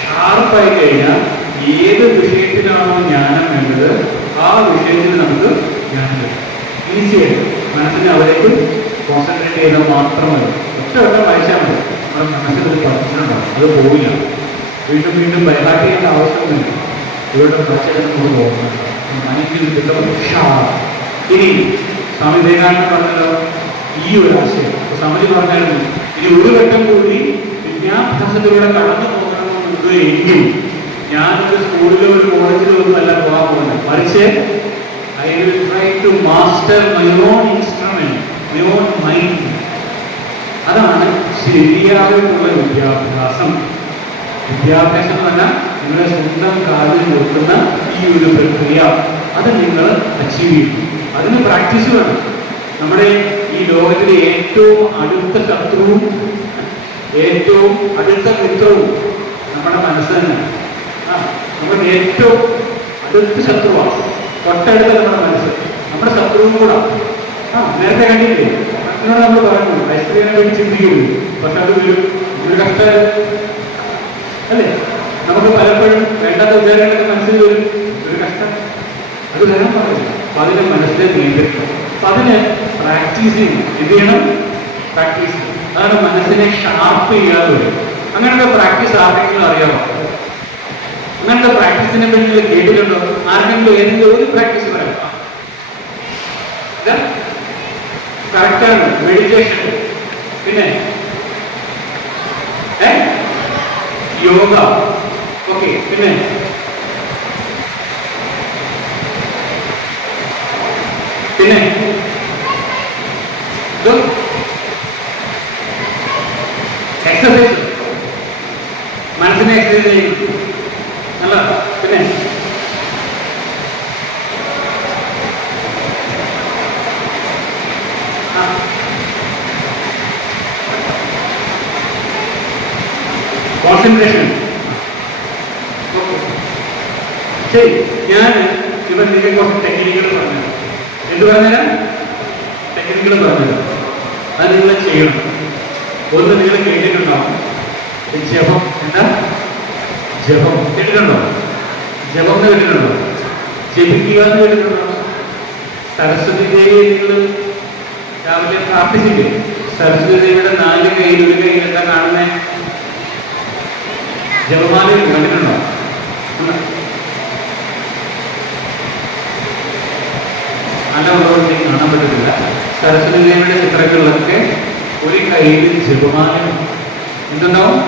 ഷാർപ്പായി കഴിഞ്ഞാൽ, ഏത് വിഷയത്തിലാണോ ജ്ഞാനം വേണ്ടത് ആ വിഷയത്തിൽ നമുക്ക് ജ്ഞാനം വരും. ഈസിയായിട്ട് മനസ്സിനെ അവരേക്ക് കോൺസെൻട്രേറ്റ് ചെയ്താൽ മാത്രമല്ല. ഒറ്റ വായിച്ചാൽ മതി, നമ്മുടെ മനസ്സിൽ ഒരു പഠിച്ചിട്ടുണ്ടാവും, അത് പോവില്ല. വീണ്ടും ബൈഹാർട്ട് ചെയ്യേണ്ട ആവശ്യമൊന്നുമില്ല. ഇവരുടെ പഠിച്ചാൽ നമ്മൾ പോകുന്നുണ്ട്. ഇനി സ്വാമി വിവേകാനന്ദൻ പറഞ്ഞല്ലോ ഈ ഒരു ആശയം. സ്വാമിജി പറഞ്ഞായിരുന്നു, ഇനി ഒരു ഘട്ടം കൂടി വിദ്യാഭ്യാസത്തിലൂടെ കടന്നു പോകണമെന്നുണ്ട് എങ്കിൽ ഞാനൊരു സ്കൂളിലോ ഒരു കോളേജിലോ ഒന്നും അല്ല പോകാൻ പോകുന്നത്, മറിച്ച് I will try to master my own instrument, my own mind. അതാണ് ശരിയായിട്ടുള്ള വിദ്യാഭ്യാസം. വിദ്യാഭ്യാസം എന്ന് പറഞ്ഞാൽ നിങ്ങളുടെ സ്വന്തം കാലിൽ നിർത്തുന്ന ഈ ഒരു പ്രക്രിയ, അത് നിങ്ങൾ അച്ചീവ് ചെയ്യും. അതിന് പ്രാക്ടീസ് വേണം. നമ്മുടെ ഈ ലോകത്തിലെ ഏറ്റവും അടുത്ത ശത്രുവും ഏറ്റവും അടുത്ത മിത്രവും നമ്മുടെ മനസ്സ് തന്നെ. നമുക്ക് ഏറ്റവും അടുത്ത ശത്രുവാണ്, തൊട്ടടുത്ത നമ്മുടെ മനസ്സ്, നമ്മുടെ ശത്രുവും കൂടെ. നേരത്തെ കണ്ടില്ലേ, അതിനോട് നമ്മൾ പറഞ്ഞു ഐസ്ക്രീമിനെ വേണ്ടി ചിന്തിക്കരുത്, പക്ഷെ അത് ഒരു കഷ്ടം അല്ലേ? നമുക്ക് പലപ്പോഴും വേണ്ടാത്ത വിചാരങ്ങളൊക്കെ മനസ്സിൽ വരും, ഒരു കഷ്ടം, അത് വരാൻ പാടില്ല. അപ്പൊ അതിനെ മനസ്സിനെ നിയന്ത്രിക്കണം. അപ്പൊ അതിന് പ്രാക്ടീസ് ചെയ്യണം. എന്ത് ചെയ്യണം? പ്രാക്ടീസ് ചെയ്യണം. അതാണ് മനസ്സിനെ ഷാർപ്പ് ചെയ്യാതെ വരും. അങ്ങനത്തെ പ്രാക്ടീസ് ആർക്കെങ്കിലും അറിയാമോ? അങ്ങനത്തെ പ്രാക്ടീസിനെ പറ്റി നിങ്ങൾ കേട്ടിട്ടുണ്ടോ? ആർക്കെങ്കിലും ഏതെങ്കിലും ഒരു പ്രാക്ടീസ് പറയാം? കറക്റ്റാണ്. മെഡിറ്റേഷൻ, പിന്നെ യോഗ, ഓക്കെ, പിന്നെ എക്സസൈസ്, മനസ്സിനെ എക്സസൈസ് ചെയ്യും അല്ല, പിന്നെ കോൺസെൻട്രേഷൻ. ശരി, ഞാൻ ഇവർ നിങ്ങൾക്ക് കുറച്ച് ടെക്നിക്കുകൾ പറഞ്ഞു. എന്ത് പറഞ്ഞുതരാം? ടെക്നിക്കുകൾ പറഞ്ഞുതരാം. അത് നിങ്ങൾ ചെയ്യണം. ഒന്ന് നിങ്ങൾ കേട്ടിട്ടുണ്ടാവും, ജപം. എന്താ ജപം? കേട്ടിട്ടുണ്ടോ? ജപം എന്ന് കേട്ടിട്ടുണ്ടോ? ജപിക്കുക എന്ന് കേട്ടിട്ടുണ്ടോ? സരസ്വതി ദേവിയെ നിങ്ങൾ രാവിലെ പ്രാർത്ഥിച്ചില്ലേ? സരസ്വതി ദേവിയുടെ 4 കൈയിൽ ഒരു കൈയിൽ എന്താ കാണുന്നേ? ജപമാല കണ്ടിട്ടുണ്ടോ? നല്ല ഉള്ളവർക്ക് കാണാൻ പറ്റത്തില്ല. സരസ്വതി ദേവിയുടെ ചിത്രങ്ങളിലൊക്കെ ഒരു കയ്യിൽ ജപമാല എന്തുണ്ടാവും?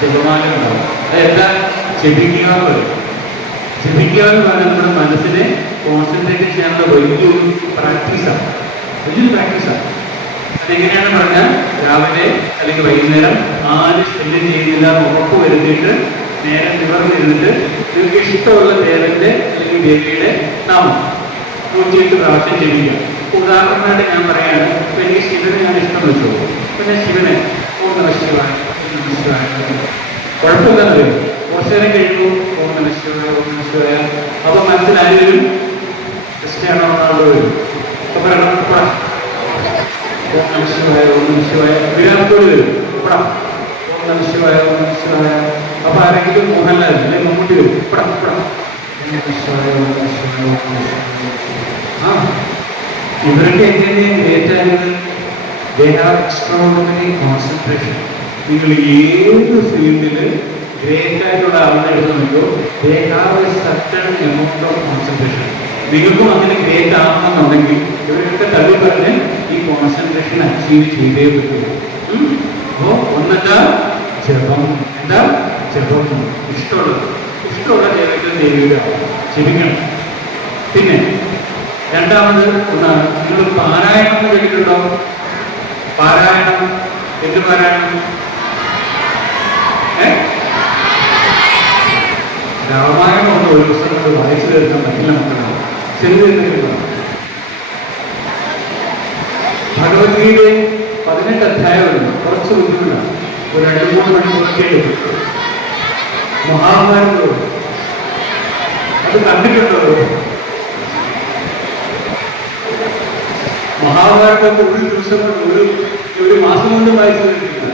ജപമാല ഉണ്ടാവും. അതെന്താ? ജപിക്കുക എന്ന് പറയും. ജപിക്കുക എന്ന് പറഞ്ഞാൽ നമ്മുടെ മനസ്സിനെ കോൺസെൻട്രേറ്റ് ചെയ്യാനുള്ള വലിയൊരു പ്രാക്ടീസാണ്. അതെങ്ങനെയാണ് പറഞ്ഞാൽ, രാവിലെ അല്ലെങ്കിൽ വൈകുന്നേരം ആരും ശല്യം ചെയ്യുന്നില്ല എന്ന് ഉറപ്പ് വരുത്തിയിട്ട് നേരെ നിവർന്നിരുന്നിട്ട് നിങ്ങൾക്ക് ഇഷ്ടമുള്ള ദേവന്റെ അല്ലെങ്കിൽ ദേവിയുടെ നാമം 108 പ്രാവശ്യം ജപിക്കുക. ഉദാഹരണമായിട്ട് ഞാൻ പറയാണ്, ഇപ്പൊ എനിക്ക് ശിവനെ ഞാൻ ഇഷ്ടം വെച്ചു, അപ്പൊ ഞാൻ ശിവനെ ഓം നമഃ ശിവായ, കുഴപ്പമില്ലെന്ന് വരും. കുറച്ചു നേരം കഴിയുമ്പോൾ ഓം നമഃ ശിവായ, ഓം നമഃ ശിവായ. അപ്പൊ മനസ്സിലായാലും ക്രിസ്ത്യാനോ റൊണാൾഡോ വരും. അപ്പൊ പറയണം ഓം നമഃ ശിവായ, ഓം നമഃ ശിവായ. വിരാമത്തോട് വരും. ഓം നമഃ ശിവായ, ഓം നമഃ ശിവായ. അപ്പൊ ആരെങ്കിലും മോഹൻലാൽ അല്ലെങ്കിൽ മമ്മൂട്ടി വരും. ഇവരൊക്കെ എങ്ങനെ ഗ്രേറ്റ് ആയത്? They have extraordinary concentration. നിങ്ങൾ ഏത് ഫീൽഡിൽ ഗ്രേറ്റ് ആയിട്ടുള്ള ആളെ എടുക്കുന്നുണ്ടോ, they have A certain amount of concentration. നിങ്ങൾക്കും അങ്ങനെ ഗ്രേറ്റ് ആണെന്നുണ്ടെങ്കിൽ ഇവരൊക്കെ തള്ളി പറഞ്ഞ് ഈ കോൺസെൻട്രേഷൻ അച്ചീവ് ചെയ്തേ പറ്റുള്ളൂ. അപ്പോ ഒന്നെന്താ ജപം, എന്താ ജപം, ഇഷ്ടമുള്ള ദൈവത്തിൽ ദേവിയുടെ ജപിക്കണം. പിന്നെ രണ്ടാമത് ഒന്നാണ് നിങ്ങൾ പാരായണം എന്ന് കേട്ടിട്ടുണ്ടോ? പാരായണം, എന്ത് പാരായണം? രാമായണം ഒന്ന് ഒരു ദിവസം കൊണ്ട് വായിച്ചു തീർക്കാൻ പറ്റില്ല മക്കളാണ്. ചെറിയ ഭഗവത്ഗീത 18 അധ്യായമുണ്ട്. കുറച്ച് ബുദ്ധിമുട്ടാണ്. ഒരു 2-3 മണിക്കൂറൊക്കെ എടുക്കും. മഹാഭാരതം അത് കണ്ടിട്ടുണ്ടോ? മഹാഭാരതം ഒരു ദിവസം കൊണ്ട് ഒരു മാസം കൊണ്ട് വായിച്ചു തീർക്കില്ല.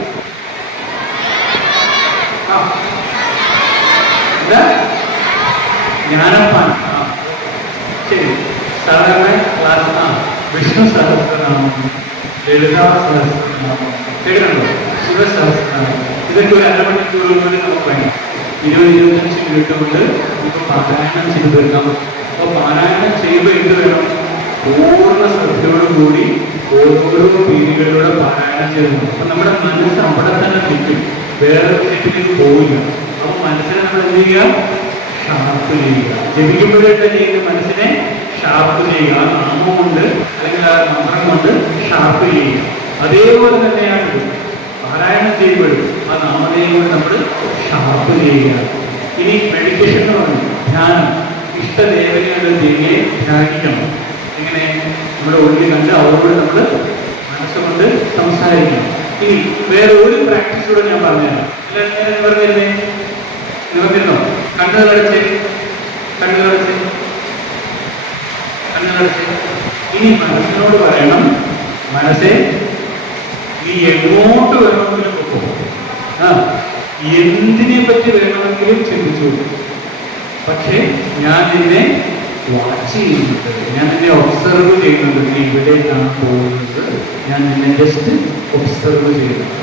ജ്ഞാനപ്പാൻ. ശരി, സാധാരണ ക്ലാസ് വിഷ്ണു സഹസ്രനാമം, ലളിതാ സഹസ്രനാമം കേട്ടിട്ടുണ്ടോ? ശിവസഹസ്രനാമം. ഇതൊക്കെ ഒരു അരമണിക്കൂർ കൊണ്ട് നമുക്ക് വേണം. 20-25 മിനിറ്റ് കൊണ്ട് നമുക്ക് പാരായണം ചെയ്ത് തീർക്കാം. അപ്പോൾ പാരായണം ചെയ്യുമ്പോൾ എന്ത് വേണം? പൂർണ്ണ ശ്രദ്ധയോടുകൂടി ഓരോ പീരികളിലൂടെ പാരായണം ചെയ്യണം. അപ്പൊ നമ്മുടെ മനസ്സ് അവിടെ തന്നെ നിൽക്കും, വേറെ വീട്ടിലേക്ക് പോവില്ല. അപ്പൊ മനസ്സിനെ നമ്മൾ എന്ത് ചെയ്യുക? ഷാർപ്പ് ചെയ്യുക. ജപിക്കുമ്പോഴേക്ക് ചെയ്യുന്ന മനസ്സിനെ ഷാർപ്പ് ചെയ്യുക. ആ നാമം കൊണ്ട് അല്ലെങ്കിൽ ആ മന്ത്രം കൊണ്ട് ഷാർപ്പ് ചെയ്യുക. അതേപോലെ തന്നെയാണ് പാരായണം ചെയ്യുമ്പോഴും ആ നാമധേയം കൊണ്ട് നമ്മൾ ഷാർപ്പ് ചെയ്യുക. ഇനി മെഡിറ്റേഷൻ എന്ന് പറഞ്ഞു ധ്യാനം. ഇഷ്ടദേവതയുടെ ദേവിയെ ധ്യാനിക്കണം. ഇങ്ങനെ നമ്മുടെ ഉള്ളിൽ കണ്ട് അവരോട് നമ്മൾ മനസ്സുകൊണ്ട് സംസാരിക്കണം. ഇനി വേറെ ഒരു പ്രാക്ടീസൂടെ ഞാൻ പറഞ്ഞുതരാം. പറഞ്ഞിരുന്നേ, നിവർത്തിരുന്നോ? കണ്ണുകളടച്ച്. ഇനി മനസ്സിനോട് പറയണം, മനസ്സെ നീ എങ്ങോട്ട് വേണമെങ്കിലും പോകും, എന്തിനെ പറ്റി വേണമെങ്കിലും ചിന്തിച്ചു, പക്ഷേ ഞാൻ നിന്നെ വാച്ച് ചെയ്യുന്നുണ്ട്, ഞാൻ നിന്നെ ഒബ്സർവ് ചെയ്യുന്നുണ്ട്. നീ ഇവിടേക്കാണ് പോകുന്നത്, ഞാൻ നിന്നെ ജസ്റ്റ് ഒബ്സർവ് ചെയ്യുന്നുണ്ട്.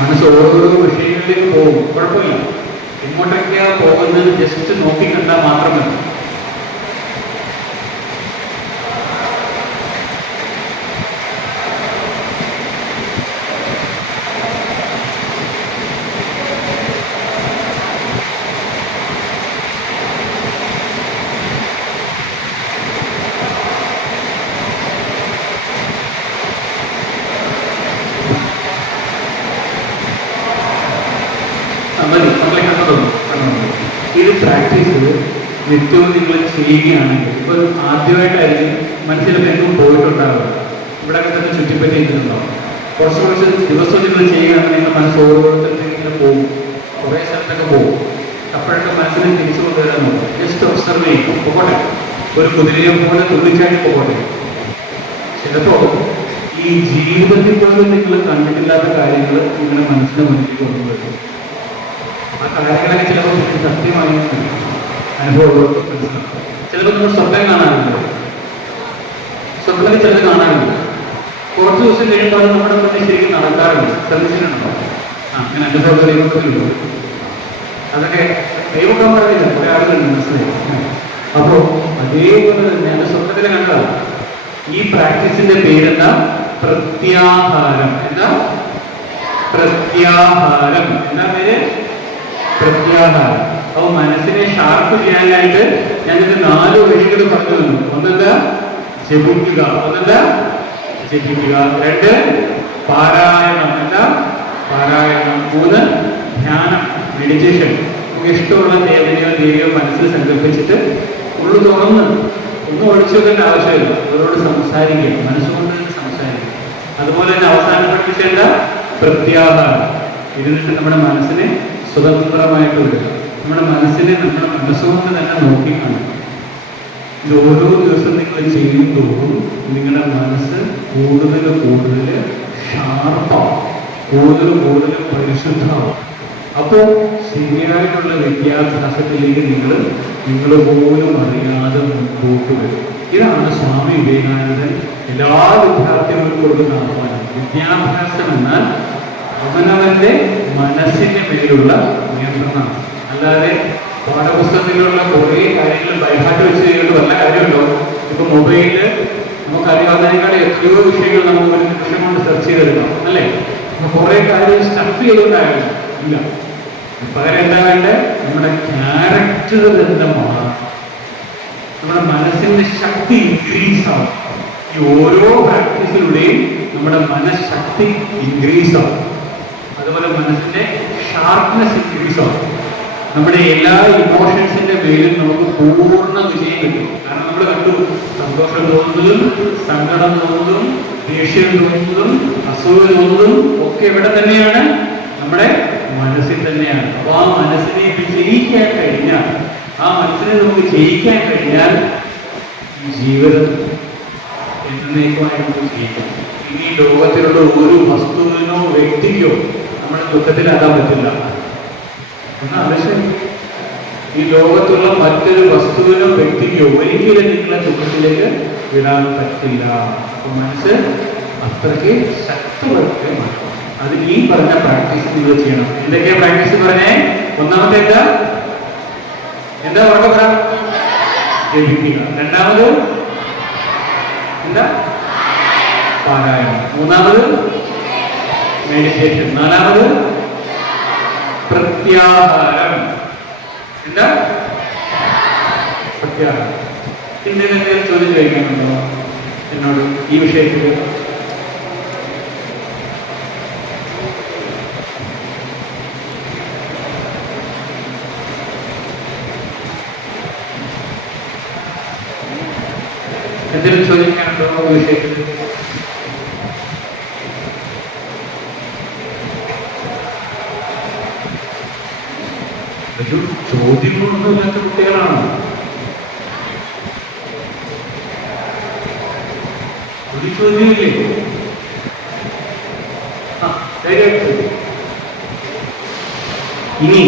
മനസ്സ് ഓരോരോ വിഷയങ്ങളിലേക്ക് പോകും, കുഴപ്പമില്ല. എങ്ങോട്ടൊക്കെയാണ് പോകുന്നത് ജസ്റ്റ് നോക്കി കണ്ടാൽ മാത്രമല്ല. ഇത് പ്രാക്ടീസ് നിത്യവും നിങ്ങൾ ചെയ്യുകയാണെങ്കിൽ, ഇപ്പൊ ആദ്യമായിട്ടായിരിക്കും മനസ്സിലൊക്കെ എങ്ങും പോയിട്ടുണ്ടാവുക, ഇവിടെ തന്നെ ചുറ്റിപ്പറ്റിയിട്ടുണ്ടാവും. കുറച്ച് ദിവസം നിങ്ങൾ ചെയ്യുകയാണെങ്കിൽ നിങ്ങൾ മനസ്സ് ഓരോരുത്തർക്കും പോകും, കുറേ സ്ഥലത്തൊക്കെ പോകും. അപ്പോഴൊക്കെ മനസ്സിനെ തിരിച്ചു കൊണ്ടുവരാൻ നോക്കും. ജസ്റ്റ് ഒബ്സർവ് ചെയ്യും, പോകട്ടെ. ഒരു കുതിരയെ പോലെ തുള്ളിച്ചാടി പോകട്ടെ. ചിലപ്പോ ഈ ജീവിതത്തിൽ പോലും നിങ്ങൾ കണ്ടിട്ടില്ലാത്ത കാര്യങ്ങൾ നിങ്ങളുടെ മനസ്സിന് മുന്നിൽ കൊണ്ടുവരും. ആ കാര്യങ്ങളൊക്കെ ചിലപ്പോൾ സത്യമായി അനുഭവം മനസ്സിലാക്കും. ചിലപ്പോൾ നമ്മൾ സ്വപ്നം കാണാറുണ്ട്, സ്വപ്നത്തിൽ ചിലത് കാണാറുണ്ട്. കുറച്ച് ദിവസം കഴിയുമ്പോൾ അത് നമ്മുടെ മുന്നിൽ ശരിക്കും നടക്കാറുണ്ട്. ശ്രദ്ധിച്ചിട്ടുണ്ടോ? അങ്ങനെ അനുഭവത്തിലുണ്ടോ? അതൊക്കെ ദൈവം പറയുന്നില്ല, കുറെ ആളുകളുണ്ട്, മനസ്സിലായി. അപ്പോ അതേപോലെ തന്നെ അത് സ്വപ്നത്തിൽ കണ്ടതാണ്. ഈ പ്രാക്ടീസിന്റെ പേരെന്താ? പ്രത്യാഹാരം. എന്താ? പ്രത്യാഹാരം. എന്താ പേര്? പ്രത്യാഹാരം. അപ്പൊ മനസ്സിനെ ഷാർപ്പ് ചെയ്യാനായിട്ട് ഞാനിത് 4 വഴികൾ പറഞ്ഞു തന്നു. ഒന്നെന്താ? ജപിക്കുക. ഒന്നെന്താ? ജപിക്കുക. 2 പാരായണം. എന്താ? പാരായണം. 3 ധ്യാനം, മെഡിറ്റേഷൻ. നമുക്ക് ഇഷ്ടമുള്ള ദേവിയോ മനസ്സിൽ സങ്കല്പിച്ചിട്ട് ഉള്ളു തുറന്ന് ഒന്നും ഒഴിച്ചു വെക്കേണ്ട ആവശ്യമില്ല, അവരോട് സംസാരിക്കുക, മനസ്സുകൊണ്ട് സംസാരിക്കുക. അതുപോലെ തന്നെ അവസാനം പഠിപ്പിച്ചേണ്ട പ്രത്യാഹാരം. ഇരുന്നിട്ട് നമ്മുടെ മനസ്സിനെ സ്വതന്ത്രമായിട്ട് വിടുക. നമ്മുടെ മനസ്സിനെ നമ്മുടെ മനസ്സുകൊണ്ട് തന്നെ നോക്കിക്കാണും. ഇത് ഓരോ ദിവസം നിങ്ങൾ ചെയ്യുമ്പോഴും നിങ്ങളുടെ മനസ്സ് കൂടുതൽ ഷാർപ്പാവും, കൂടുതൽ പരിശുദ്ധമാവും. അപ്പോൾ ശരിയായിട്ടുള്ള വിദ്യാഭ്യാസത്തിലേക്ക് നിങ്ങൾ പോലും അറിയാതെ മുൻപോട്ട് വരും. ഇതാണ് സ്വാമി വിവേകാനന്ദൻ എല്ലാ വിദ്യാർത്ഥികൾക്കും കൊടുക്കുന്ന ആഹ്വാനം. വിദ്യാഭ്യാസം എന്നാൽ അവനവന്റെ മനസ്സിന്റെ മേലുള്ള നിയന്ത്രണമാണ്, അല്ലാതെ പാഠപുസ്തകം പാഠപുസ്തകത്തിലുള്ള കുറേ കാര്യങ്ങൾ ബൈഹാർട്ട് വെച്ച് കഴിഞ്ഞിട്ട് വല്ല കാര്യമുണ്ടോ? ഇപ്പൊ മൊബൈലില് നമുക്കറിയാവുന്നതിനേക്കാൾ എത്രയോ വിഷയങ്ങൾ നമുക്ക് ഒരു നിമിഷം കൊണ്ട് സെർച്ച് ചെയ്തെടുക്കാം അല്ലേ? അപ്പൊ കുറെ കാര്യങ്ങൾ സ്റ്റഫ് ചെയ്തുകൊണ്ടായിരുന്നു ഇല്ല. പകരം എന്താ വേണ്ടത്? നമ്മുടെ ക്യാരക്ടർ തന്നെ മാറും. നമ്മുടെ മനസ്സിന്റെ ശക്തി ഇൻക്രീസ് ആവും. ഈ ഓരോ പ്രാക്ടീസിലൂടെയും നമ്മുടെ മനഃശക്തി ഇൻക്രീസ് ആവും. അതുപോലെ മനസ്സിന്റെ ഷാർപ്നെസ് ഇൻക്രീസ് ആവും. നമ്മുടെ എല്ലാ ഇമോഷൻസിന്റെ പേരിൽ നമുക്ക് പൂർണ്ണ വിജയം കിട്ടും. കാരണം നമ്മൾ കണ്ടു, സന്തോഷം തോന്നുന്നതും സങ്കടം തോന്നുന്നതും ദേഷ്യം തോന്നുന്നതും അസൂയ തോന്നുന്നതും ഒക്കെ എവിടെ തന്നെയാണ്? നമ്മുടെ മനസ്സിൽ തന്നെയാണ്. അപ്പൊ ആ മനസ്സിനെ ജയിക്കാൻ കഴിഞ്ഞാൽ, ആ മനസ്സിനെ നമുക്ക് ജയിക്കാൻ കഴിഞ്ഞാൽ ഈ ജീവിതം എന്നേക്കുമായി നമുക്ക് ജയിക്കാം. ഇനി ലോകത്തിലുള്ള ഒരു വസ്തുവിനോ വ്യക്തിക്കോ നമ്മുടെ ദുഃഖത്തിലാകാൻ പറ്റില്ല. ആവശ്യം ഈ ലോകത്തുള്ള മറ്റൊരു വസ്തുവിനോ വ്യക്തിക്കോ ഒരിക്കലും നിങ്ങളെ ദുഃഖത്തിലേക്ക് വിടാൻ പറ്റില്ല. അപ്പൊ മനസ്സ് അത്രയ്ക്ക് ശക്തപ്പെടുത്തുക. അത് ഈ പറഞ്ഞ പ്രാക്ടീസ് നിങ്ങൾ ചെയ്യണം. എന്തൊക്കെയാ പ്രാക്ടീസ് പറഞ്ഞേ? ഒന്നാമത്തെ എന്താ ഉറക്കെ പറ? ജപിക്കുക. രണ്ടാമത് എന്താ? പാരായണം. മൂന്നാമത് മെഡിറ്റേഷൻ. നാലാമത് പ്രത്യാഹാരം. എന്താ? പ്രത്യാഹാരം. എന്തെങ്കിലും ചോദ്യം ചോദിക്കാനുണ്ടോ എന്നോട് ഈ വിഷയത്തിൽ? എന്തെങ്കിലും ചോദിക്കാനുണ്ടോ ഈ വിഷയത്തിൽ? ഒരു ചോദ്യങ്ങളൊന്നുമില്ലാത്ത കുട്ടികളാണ്. ഒരു ചോദ്യമില്ലേ? ഇനി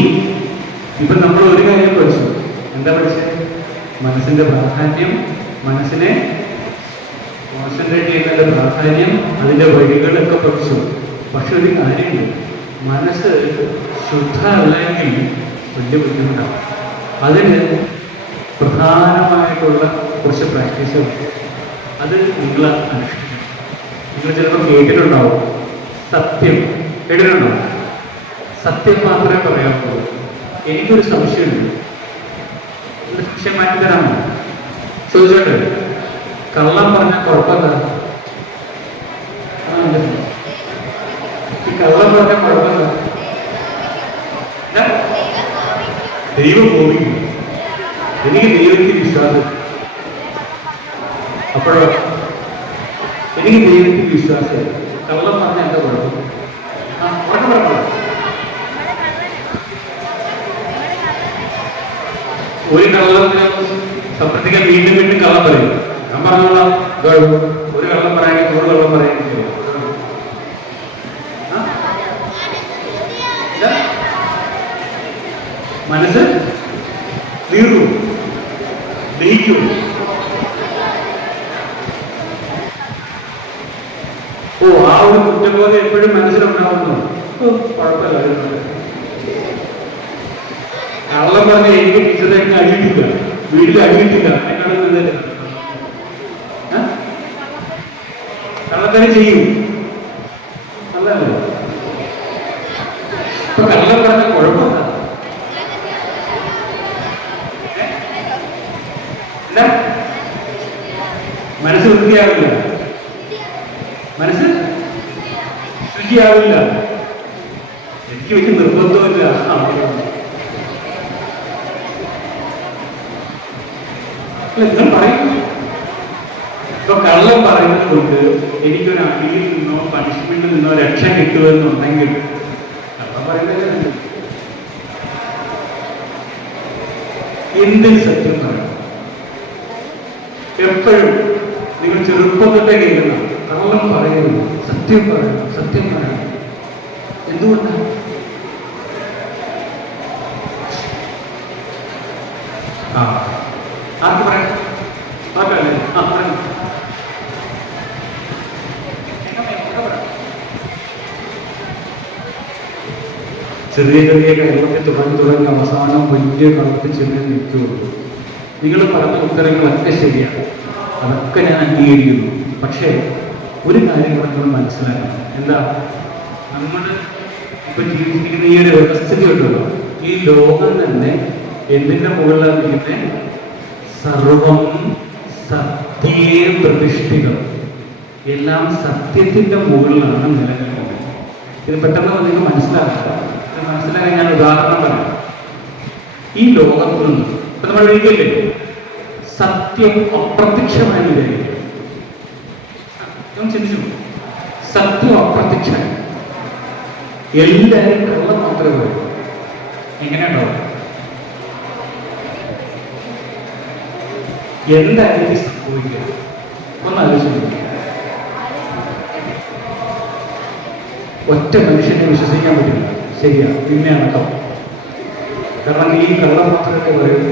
ഇപ്പൊ നമ്മൾ ഒരു കാര്യം പഠിച്ചു. എന്താ പഠിച്ചത്? മനസ്സിന്റെ പ്രാധാന്യം, മനസ്സിനെ കോൺസെൻട്രേറ്റ് ചെയ്യുന്നതിന്റെ പ്രാധാന്യം, അതിന്റെ വഴികളൊക്കെ പഠിച്ചു. പക്ഷെ ഒരു കാര്യമുണ്ട്, മനസ്സ് ശുദ്ധമല്ലെങ്കിൽ വലിയ ബുദ്ധിമുട്ടാണ്. അതിന് പ്രധാനമായിട്ടുള്ള കുറച്ച് പ്രാക്ടീസുണ്ട്. അത് നിങ്ങൾ അനുഷ്ഠിക്കണം. നിങ്ങൾ ചിലപ്പോൾ കേട്ടിട്ടുണ്ടാവും, സത്യം കേട്ടിട്ടുണ്ടോ? സത്യം മാത്രമേ പറയാറുള്ളൂ. എനിക്കൊരു സംശയമുണ്ട്. എന്റെ സംശയം മാറ്റിത്തരാമോ? ചോദിച്ചോട്ടെ. കള്ളം പറഞ്ഞാൽ കുഴപ്പമില്ല. ഈ കള്ളം പറഞ്ഞാൽ കുഴപ്പമില്ല. ദൈവം കോപിക്കും. എനിക്ക് ദൈവത്തിൽ വിശ്വാസം. അപ്പോഴോ എനിക്ക് ദൈവത്തിൽ വിശ്വാസം. കള്ളം പറഞ്ഞാൽ എന്താ കുഴപ്പം? ഒരു കള്ളം സമ്മതിക്കാൻ വീണ്ടും വീണ്ടും കള്ളം പറയും. ഞാൻ പറഞ്ഞോളാം, ഒരു കള്ളം പറയാമെങ്കിൽ നൂറ് കള്ളം പറയാമെങ്കിൽ മനസ്സ് നീറും, ദഹിക്കും. ആ ഒരു കുറ്റബോധം എപ്പോഴും മനസ്സിലുണ്ടാവുന്നു. കുഴപ്പമില്ല. കള്ളം പറഞ്ഞ എനിക്ക് ടീച്ചറെ അടിയിട്ടില്ല, വീട്ടിൽ അടിയിട്ടില്ല, എന്നോട് നിന്നില്ല. കള്ളത്തന്നെ ചെയ്യും. നല്ലതല്ലേ? ഇപ്പൊ കള്ളം പറഞ്ഞ കുഴപ്പമില്ല. എന്താ? മനസ്സ് വൃത്തിയാവില്ല, മനസ്സ് ശുചിയാവില്ല. എനിക്ക് വലിയ നിർബന്ധമില്ല. നിങ്ങൾ പറയും. ഇപ്പൊ കള്ളം പറയുന്നത് കൊണ്ട് എനിക്കൊരു അടിയിൽ നിന്നോ പണിഷ്മെന്റിൽ നിന്നോ രക്ഷ കിട്ടുമെന്നുണ്ടെങ്കിൽ കള്ളം പറയുന്നത് എന്തിന് സത്യം പറയണം? എപ്പോഴും നിങ്ങൾ ചെറുപ്പം തൊട്ടേ കേൾക്കുന്ന കള്ളം പറയുന്നു, സത്യം പറയണം, സത്യം പറയണം. എന്തുകൊണ്ടാണ്? ആർക്ക് പറയാം? ആർക്കല്ലേ? പറയാം. ചെറിയ ചെറിയ കേരളത്തിൽ തുടങ്ങി അവസാനം വലിയ കളത്തിൽ ചെന്ന് നിൽക്കുകയുള്ളൂ. നിങ്ങൾ പറഞ്ഞ ഉത്തരങ്ങളൊക്കെ ശരിയാണ്, അതൊക്കെ ഞാൻ അംഗീകരിക്കുന്നു. പക്ഷേ ഒരു കാര്യം നമ്മൾ മനസ്സിലാക്കണം. എന്താ? നമ്മൾ ഇപ്പൊ ജീവിച്ചിരിക്കുന്ന ഈ ഒരു വ്യവസ്ഥിതി ഉണ്ടല്ലോ, ഈ ലോകം തന്നെ എന്തിന്റെ മുകളിലാണ് ഇരിക്കുന്നത്? സർവം സത്യേ പ്രതിഷ്ഠിതം. എല്ലാം സത്യത്തിന്റെ മുകളിലാണ് നിലനിൽക്കുന്നത്. ഇത് പെട്ടെന്ന് നിങ്ങൾക്ക് മനസ്സിലാക്കുക. ഇത് മനസ്സിലാക്കാൻ ഞാൻ ഉദാഹരണം പറയാം. ഈ ലോകത്തിൽ നിന്ന് ഇപ്പൊ നമ്മൾ വിളിക്കില്ലേ, സത്യം അപ്രത്യക്ഷമായി വിചാരിക്കും. ചിന്തിച്ചു, സത്യം അപ്രത്യക്ഷമായി. എല്ലാവരും കള്ളം മാത്രമേ പറയൂ. എങ്ങനെയുണ്ടോ? എന്തായിരിക്കും സംഭവിക്കുക? ഒന്ന് ആലോചിച്ചു. ഒറ്റ മനുഷ്യനെ വിശ്വസിക്കാൻ പറ്റില്ല. ശരിയാ, പിന്നെയാണ് കേട്ടോ. കാരണം ഈ കള്ളപത്രമൊക്കെ പറയും.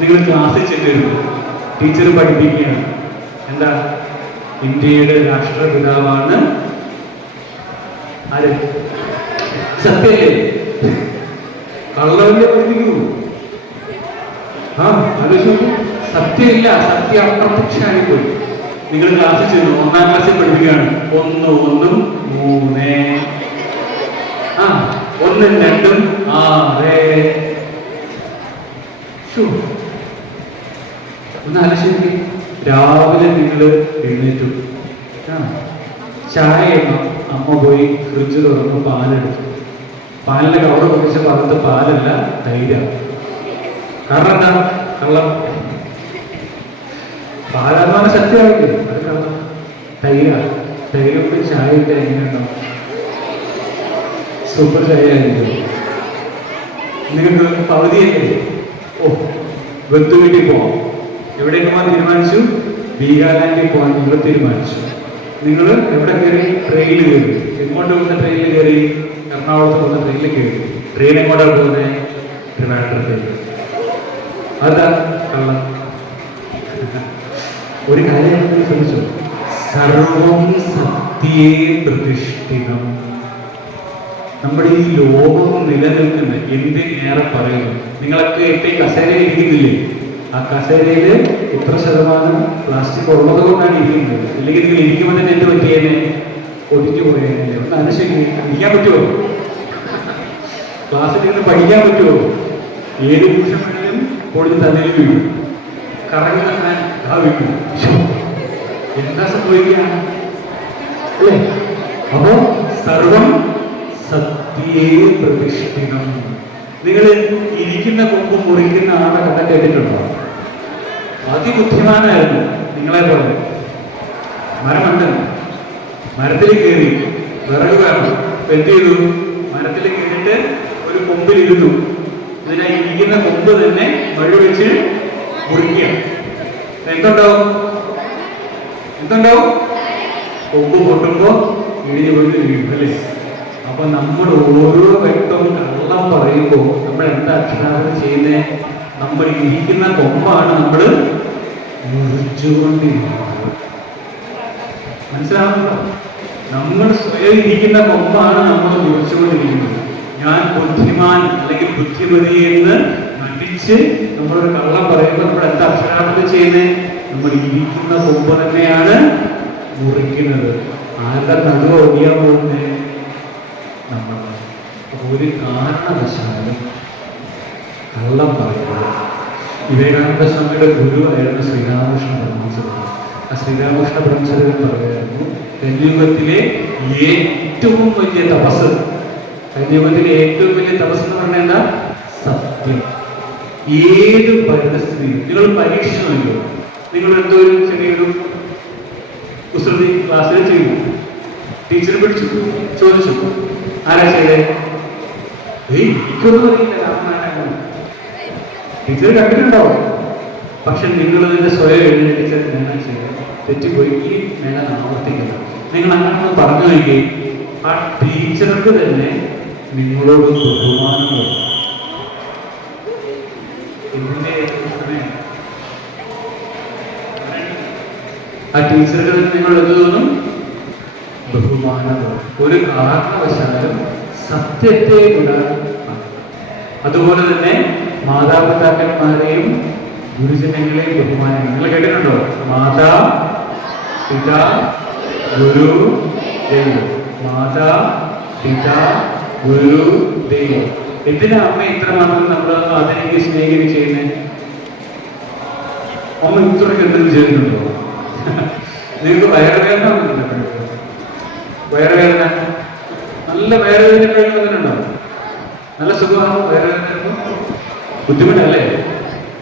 നിങ്ങൾ ക്ലാസ്സിൽ ചെല്ലുന്നു, ടീച്ചർ പഠിപ്പിക്കുകയാണ്. എന്താ? ഇന്ത്യയുടെ രാഷ്ട്രപിതാവാണ് ആര്? സത്യല്ലേ? കള്ളവല്ലേ പഠിപ്പിക്കൂ? ആ ആലോചിച്ചു. സത്യമില്ല, സത്യം അപ്രത്യക്ഷമായിപ്പോയി. നിങ്ങൾ ക്ലാസ്സിൽ ചെന്നു, 1ാം ക്ലാസ്സിൽ പഠിപ്പിക്കുകയാണ്. 1 1 3, 1 2 6. ഒന്ന് ആലോചിച്ച്. രാവിലെ നിങ്ങൾ എഴുന്നേറ്റു, ചായ ഇടണം. അമ്മ പോയി ഫ്രിഡ്ജ് തുറന്ന് പാലെടുത്തു. പാലിന്റെ കവറ് കുറച്ച് പറഞ്ഞത് പാലല്ല, തൈര. കാരണം എന്താ? കള്ളം. പാലാത്മാന സത്യമായില്ലേ? അത് കള്ളം. തൈര കൊണ്ട് ചായ ഇട്ട എങ്ങനെയുണ്ടാവും? സൂപ്പർ ചായ ആയിരിക്കും. നിങ്ങൾക്ക് പകുതിയല്ലേ? ബന്ധു വീട്ടിൽ പോവാം. എവിടേക്ക് പോകാൻ തീരുമാനിച്ചു? ബീഗാലാൻഡിൽ പോകാൻ നിങ്ങൾ തീരുമാനിച്ചു. നിങ്ങൾ എവിടെ കയറി? ട്രെയിനിൽ കയറി. എങ്ങോട്ട് പോകുന്ന ട്രെയിനിൽ കയറി? എറണാകുളത്ത് പോകുന്ന ട്രെയിനിൽ കയറി. ട്രെയിൻ എങ്ങോട്ടാണ് പോകുന്നത്? ട്രിവാൻഡ്രത്തേക്ക്. അതാ കള്ളം. ഒരു കാര്യം ശ്രമിച്ചു. സർവം സത്യേ പ്രതിഷ്ഠിതം. നമ്മുടെ ഈ ലോകം നിലനിൽക്കുന്ന എന്തിനേറെ പറയുന്നു. നിങ്ങളൊക്കെ ഇപ്പൊ ഈ കസേരയിൽ ഇരിക്കുന്നില്ലേ? ആ കസേരയിൽ ഇത്ര ശതമാനം പ്ലാസ്റ്റിക് ഉള്ളത് കൊണ്ടാണ് ഇരിക്കുന്നത്. അല്ലെങ്കിൽ നിങ്ങൾ ഇരിക്കുമ്പോൾ തന്നെ എന്ത് പറ്റിയേനെ? ഒടിഞ്ഞു പോയേനെ. ഒന്ന് അനുസരിച്ച് ഇരിക്കാൻ പറ്റുമോ? ക്ലാസ്സിൽ നിന്ന് പഠിക്കാൻ പറ്റുമോ? ഏത് നിമിഷം വേണമെങ്കിലും പൊടിഞ്ഞ് തന്നിൽ വീഴും. കറങ്ങി തന്നെ വീഴും. എന്താ സംഭവിക്കുക അല്ലേ? അപ്പോ സർവം സത്യേ പ്രതിഷ്ഠിതം. നിങ്ങൾ ഇരിക്കുന്ന കൊമ്പ് മുറിക്കുന്ന ആളെ കഥ കേട്ടിട്ടുണ്ടോ? അതിബുദ്ധിമാനായിരുന്നു നിങ്ങളെ പോലെ. മരമുണ്ട്, മരത്തിൽ കയറി വിറക് വേണം. എന്ത് ചെയ്തു? മരത്തിൽ കയറിയിട്ട് ഒരു കൊമ്പിലിരുന്നു. ഇതിനാ ഇരിക്കുന്ന കൊമ്പ് തന്നെ വഴി വെച്ച് മുറിക്കുക. എന്തുണ്ടാവും? കൊമ്പ് പൊട്ടുമ്പോ ഇടിഞ്ഞു പോയി വീഴും അല്ലേ? അപ്പൊ നമ്മൾ ഓരോ വ്യക്തവും കള്ളം പറയുമ്പോ നമ്മൾ എന്താ അക്ഷരാർത്ഥം ചെയ്യുന്നേ? നമ്മൾ ഇരിക്കുന്ന കൊമ്പാണ് നമ്മൾ മുറിച്ചുകൊണ്ടിരിക്കുന്നത്. മനസ്സിലാവുന്നുണ്ടോ? നമ്മൾ സ്വയം ഇരിക്കുന്ന കൊമ്പാണ് നമ്മൾ മുറിച്ചുകൊണ്ടിരിക്കുന്നത്. ഞാൻ ബുദ്ധിമാൻ അല്ലെങ്കിൽ ബുദ്ധിമതി എന്ന് നടിച്ച് നമ്മളൊരു കള്ളം പറയുമ്പോൾ നമ്മൾ എന്താ അക്ഷരാർത്ഥം ചെയ്യുന്നത്? നമ്മൾ ഇരിക്കുന്ന കൊമ്പ് തന്നെയാണ് മുറിക്കുന്നത്. ആരുടെ നടുവ് ഒടിയാൻ പോകുന്നത്? നമ്മൾ. ഒരു കാരണവശാലും കള്ളം പറയുന്നത്. വിവേകാനന്ദ സ്വാമിയുടെ ഗുരുവായിരുന്നു ശ്രീരാമകൃഷ്ണ പരമഹംസർ. ആ ശ്രീരാമകൃഷ്ണ പരമഹംസർ പറയുമായിരുന്നു, കലിയുഗത്തിലെ ഏറ്റവും വലിയ തപസ്, കലിയുഗത്തിലെ ഏറ്റവും വലിയ തപസ് എന്ന് പറഞ്ഞാൽ എന്താ? സത്യം. ഏത് പരിസ്ഥിതി നിങ്ങൾ പരീക്ഷിച്ചു നോക്കിയോ? നിങ്ങൾ എന്തോ ഒരു ചെറിയൊരു കുസൃതി ക്ലാസ്സിൽ ചെയ്തു, ടീച്ചർ പിടിച്ചു, ചോദിച്ചു, ആരാ ചെയ്തേ? എനിക്കൊന്നും അറിയില്ല. ടീച്ചർ കണ്ടിട്ടുണ്ടാവും. പക്ഷെ നിങ്ങൾ അതിന്റെ സ്വയം എഴുന്നേറ്റ് ഞാൻ ചെയ്തു, തെറ്റിപ്പോയി, ഈ ഞാൻ ആവർത്തിക്കില്ല. നിങ്ങൾ അങ്ങനെ പറഞ്ഞു നോക്കി, ആ ടീച്ചർക്ക് തന്നെ നിങ്ങളോട് ബഹുമാനം വരും. ഇതിന്റെ ആ ടീച്ചർക്ക് തന്നെ നിങ്ങൾ എന്ത് തോന്നും? ബഹുമാനം. ഒരു കാരണവശാലും സത്യത്തെ വിടാൻ അതുപോലെ തന്നെ മാതാപിതാക്കന്മാരെയും ഗുരുജനങ്ങളെയും ബഹുമാനം. നിങ്ങൾ കേട്ടിട്ടുണ്ടോ? മാതാ പിതാ ഗുരു ദൈവം. മാതാ പിതാ ഗുരു ദൈവം. എന്തിനാ അമ്മ ഇത്രമാത്രം നമ്മൾ ആദരിക്കുക സ്നേഹിക്കുക ചെയ്യുന്നത്? അമ്മ ഇത്രയ്ക്ക് എന്തെങ്കിലും ചെയ്യുന്നുണ്ടോ? നിങ്ങൾക്ക് വയറുവേദന വന്നിട്ടുണ്ടോ? വയറുവേദന, നല്ല വയറുവേദന കഴിഞ്ഞ് വന്നിട്ടുണ്ടോ? നല്ല സുഖമാണോ വയറുവേദന? ബുദ്ധിമുട്ടല്ലേ?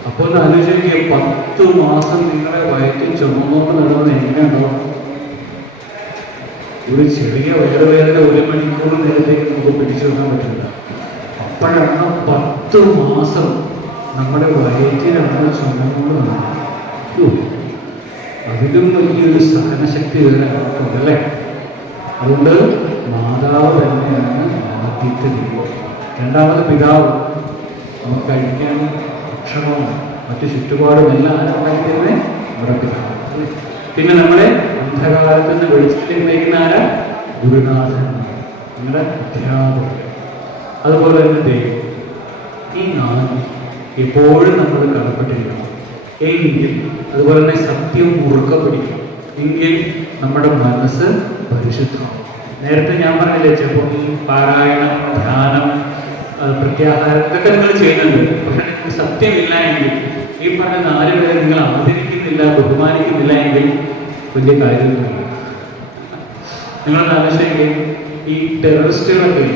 അപ്പോൾ ഒന്ന് ആലോചിക്കുക, 10 മാസം നിങ്ങളെ വയറ്റിൽ ചുമന്നോട്ട് നടന്നത് എങ്ങനെയുണ്ടാവും? ഒരു ചെറിയ വയറുവേദന 1 മണിക്കൂർ നേരത്തേക്ക് നമുക്ക് പിടിച്ചു വെക്കാൻ പറ്റില്ല. അപ്പോഴാണ് 10 മാസം നമ്മുടെ വയറ്റിലാണ് ചുമന്നോട് നടന്നത്. അതിലും വലിയൊരു സഹനശക്തി വേറെ ആർക്കുണ്ടല്ലേ? അതുകൊണ്ട് മാതാവ് തന്നെയാണ് ആദ്യത്തെ ദൈവം. രണ്ടാമത് പിതാവ്. നമുക്ക് കഴിക്കാൻ ഭക്ഷണവും മറ്റു ചുറ്റുപാടും എല്ലാം ആരാണ്ടാക്കിയിരുന്നേ? നമ്മുടെ പിതാവ്. പിന്നെ നമ്മളെ അന്ധകാലത്ത് നിന്ന് വെളിച്ചത്തിലേക്ക് നയിക്കുന്ന ആരാ? ഗുരുനാഥൻ, നമ്മുടെ അധ്യാപകർ. അതുപോലെ തന്നെ ദൈവം. ഈ 4 എപ്പോഴും നമ്മൾ കടപ്പെട്ടിരിക്കണം. എങ്കിൽ അതുപോലെ തന്നെ സത്യം മുറുക്ക പിടിക്കണം. എങ്കിൽ നമ്മുടെ മനസ്സ് പരിശുദ്ധമാവും. നേരത്തെ ഞാൻ പറഞ്ഞില്ലേ, ജപം, പാരായണം, ധ്യാനം, പ്രത്യാഹാരം ഇതൊക്കെ നിങ്ങൾ ചെയ്യുന്നുണ്ട്. പക്ഷെ നിങ്ങൾക്ക് സത്യമില്ല എങ്കിൽ, ഈ പറഞ്ഞ 4 പേരെ നിങ്ങൾ ആദരിക്കുന്നില്ല, ബഹുമാനിക്കുന്നില്ല എങ്കിൽ വലിയ കാര്യമൊന്നുമില്ല. നിങ്ങളൊന്ന് ആലോചിച്ചെങ്കിൽ ഈ ടെററിസ്റ്റുകളൊക്കെ,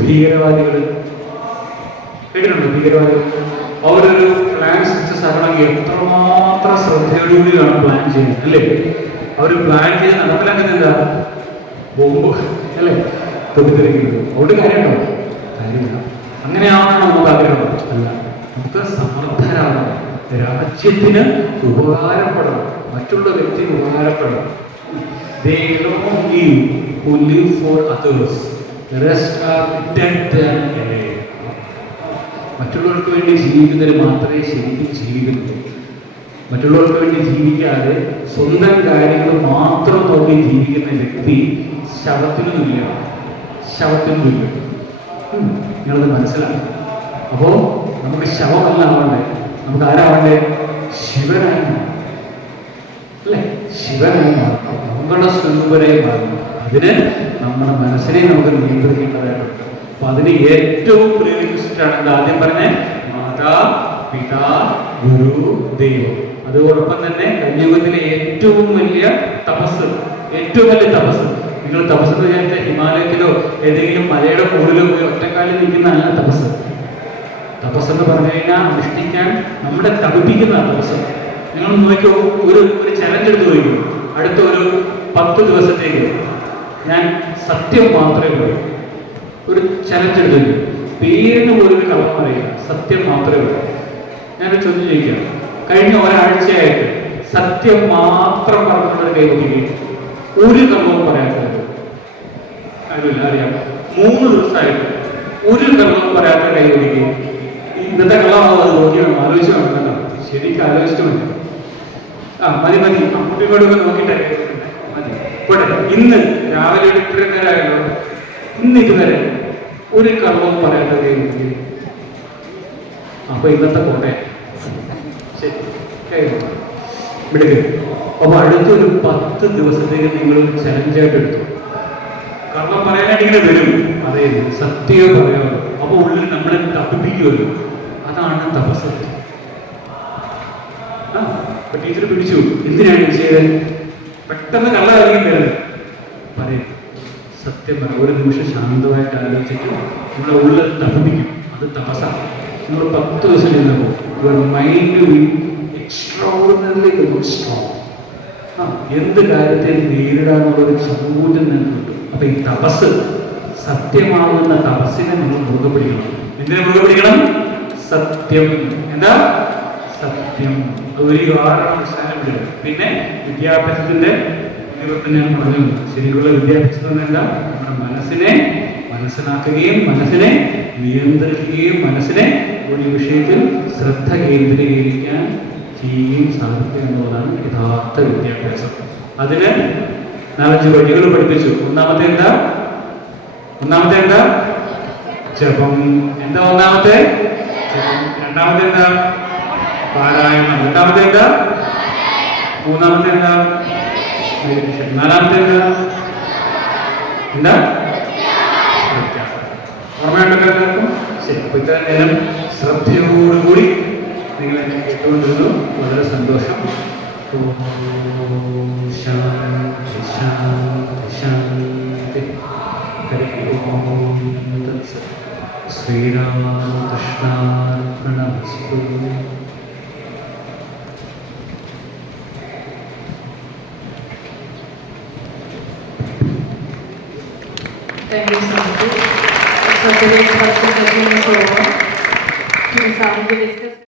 ഭീകരവാദികൾ കേട്ടിട്ടുണ്ടോ? ഭീകരവാദികൾ അവരൊരു പ്ലാൻ സക്സസ് ആക്കണമെങ്കിൽ എത്രമാത്രം ശ്രദ്ധയോടുകൂടിയാണ് പ്ലാൻ ചെയ്യുന്നത് അല്ലേ? അവർ പ്ലാൻ ചെയ്ത് നടപ്പിലാക്കുന്നത് ബോംബ് അല്ലേ? പൊട്ടിത്തെറിക്കുന്നത്. അതുകൊണ്ട് കാര്യമുണ്ടോ? കാര്യമില്ല. അങ്ങനെയാവണം നമുക്ക് ആഗ്രഹം. അല്ല, നമുക്ക് സമർത്ഥരാകണം, രാജ്യത്തിന് ഉപകാരപ്പെടണം, മറ്റുള്ള വ്യക്തിക്ക് ഉപകാരപ്പെടണം. They don't live who live for others. The rest are dead and alive. മറ്റുള്ളവർക്ക് വേണ്ടി ജീവിക്കുന്നവർ മാത്രമേ ശരിക്കും ജീവിക്കുന്നുള്ളൂ. മറ്റുള്ളവർക്ക് വേണ്ടി ജീവിക്കാതെ സ്വന്തം കാര്യങ്ങൾ മാത്രം നോക്കി ജീവിക്കുന്ന വ്യക്തി ശവത്തിനു തുല്യമാണ്. ശവത്തിനു തുല്യം. നിങ്ങളത് മനസ്സിലാക്കണം. അപ്പോൾ നമുക്ക് ശവമല്ല ആവണ്ടേ, നമുക്ക് ആരാവണ്ടേ? ശിവനായി മാറണം അല്ലേ? ശിവനായി മാറണം, നമ്മുടെ സ്വരൂപരായി മാറണം. അതിന് നമ്മുടെ മനസ്സിനെ നമുക്ക് നിയന്ത്രിക്കേണ്ടതായിട്ടുണ്ട്. അപ്പൊ അതിന് ഏറ്റവും പ്രീറിക്വസിറ്റാണ് ആദ്യം പറഞ്ഞ മാതാ പിതാ ഗുരു ദൈവം. അതോടൊപ്പം തന്നെ കലിയുഗത്തിലെ ഏറ്റവും വലിയ തപസ്, നിങ്ങൾ തപസ് എന്ന് വിചാരിച്ച ഹിമാലയത്തിലോ ഏതെങ്കിലും മലയുടെ മുകളിലോ പോയി ഒറ്റക്കാലിൽ നിൽക്കുന്ന അല്ല തപസ്. തപസ് എന്ന് പറഞ്ഞു കഴിഞ്ഞാൽ അനുഷ്ഠിക്കാൻ നമ്മളെ തപിപ്പിക്കുന്ന തപസ്. നിങ്ങൾ നോക്കിയോ, ഒരു ചലഞ്ച് എടുത്ത് നോക്കൂ. അടുത്ത ഒരു 10 ദിവസത്തേക്ക് ഞാൻ സത്യം മാത്രമേ പറയൂ. ഒരു ചലഞ്ച് എടുത്തു, പേരിന് പോലും കള്ളം പറയുക, സത്യം മാത്രമേ പറയൂ. ഞാനൊരു ചോദ്യം ചോദിക്കാം. കഴിഞ്ഞ ഒരാഴ്ചയായിട്ട് സത്യം മാത്രം പറഞ്ഞുള്ള കൈവയ്ക്കുകയും ഒരു കള്ളവും പറയാത്തത് അറിയില്ല, അറിയാം. 3 ദിവസമായിട്ട് ഒരു കള്ളവും പറയാത്ത കൈവയ്ക്കുകയും ഇന്നത്തെ കള്ളമാണോ അത് നോക്കി വേണം, ആലോചിച്ച് വേണം കേട്ടോ. ശരിക്കും ആലോചിച്ചിട്ട് മതി. മതി അമ്മയോടൊക്കെ നോക്കിയിട്ടേ മതി. പോട്ടെ, ഇന്ന് രാവിലെ 8:30 ഇന്ന് ഇതുവരെ ഒരു കള്ളവും പറയാത്ത കൈവയ്ക്കുകയും. അപ്പൊ ഇന്നത്തെ കോട്ടെ ശരി വിടുക. അപ്പൊ അടുത്തൊരു 10 ദിവസത്തേക്ക് നിങ്ങൾ ചലഞ്ചായിട്ട് എടുത്തു. കള്ളം പറയാനായിട്ട് ഇങ്ങനെ വരും, അതെ സത്യം പറയാമല്ലോ. അപ്പൊ ഉള്ളിൽ നമ്മളെ തപ്പിപ്പിക്കുമല്ലോ. അതാണ് തപസ്. അപ്പൊ ടീച്ചർ പിടിച്ചു. എന്തിനാണ് ചെയ്തത്? പെട്ടെന്ന് കള്ളായിരിക്കും വരുന്നത്. പറയും സത്യം പറ. ഒരു നിമിഷം ശാന്തമായിട്ട് ആലോചിച്ചിട്ട് നമ്മളെ ഉള്ളിൽ തപ്പിപ്പിക്കും. അത് തപസ്സാണ്. നിങ്ങൾ 10 ദിവസം ഇരുന്നപ്പോൾ your mind will extraordinarily become strong. എന്ത് കാര്യത്തെ നേരിടാനുള്ളൊരു ചങ്കൂറ്റം നിങ്ങൾക്കുണ്ട്. അപ്പൊ ഈ തപസ്, സത്യമാകുന്ന തപസ്സിനെ നിങ്ങൾ മുറുകെ പിടിക്കണം. എന്തിനെ മുറുകെ പിടിക്കണം? സത്യം. എന്താ സത്യം? ഒരുപാട് മനസ്സിലാക്കില്ല. പിന്നെ വിദ്യാഭ്യാസത്തിന്റെ ഞാൻ പറഞ്ഞു, ശരിക്കുള്ള വിദ്യാഭ്യാസം എന്താ? നമ്മുടെ മനസ്സിനെ മനസ്സിലാക്കുകയും മനസ്സിനെ നിയന്ത്രിക്കുകയും മനസ്സിനെ ഒരു വിഷയത്തിൽ ശ്രദ്ധ കേന്ദ്രീകരിക്കാൻ ചെയ്യുകയും സാധിക്കുക എന്നുള്ളതാണ് യഥാർത്ഥ വിദ്യാഭ്യാസം. അതിന് 4-5 വഴികൾ പഠിപ്പിച്ചു. ഒന്നാമത്തെ എന്താ? ജപം. എന്താ ഒന്നാമത്തെ? രണ്ടാമത്തെ എന്താ? പാരായണം. രണ്ടാമത്തെ എന്താ? മൂന്നാമത്തെ എന്താ? മെഡിറ്റേഷൻ. നാലാമത്തെ എന്താ? എന്താ? ഓർമ്മയുണ്ടല്ലോ എല്ലാവർക്കും? ശരി. അപ്പൊ ഇത്ര നേരം ശ്രദ്ധയോടുകൂടി നിങ്ങൾ എന്നെ കേട്ടുകൊണ്ടിരുന്നു. വളരെ സന്തോഷം. ഓം ശാന്തി ശാന്തി ശാന്തി. ഹരി ഓം തത്സത്. ശ്രീരാമകൃഷ്ണാർപ്പണമസ്തു. Thank you, Swamiji. It's a great pleasure to be in the program. Swamiji discussed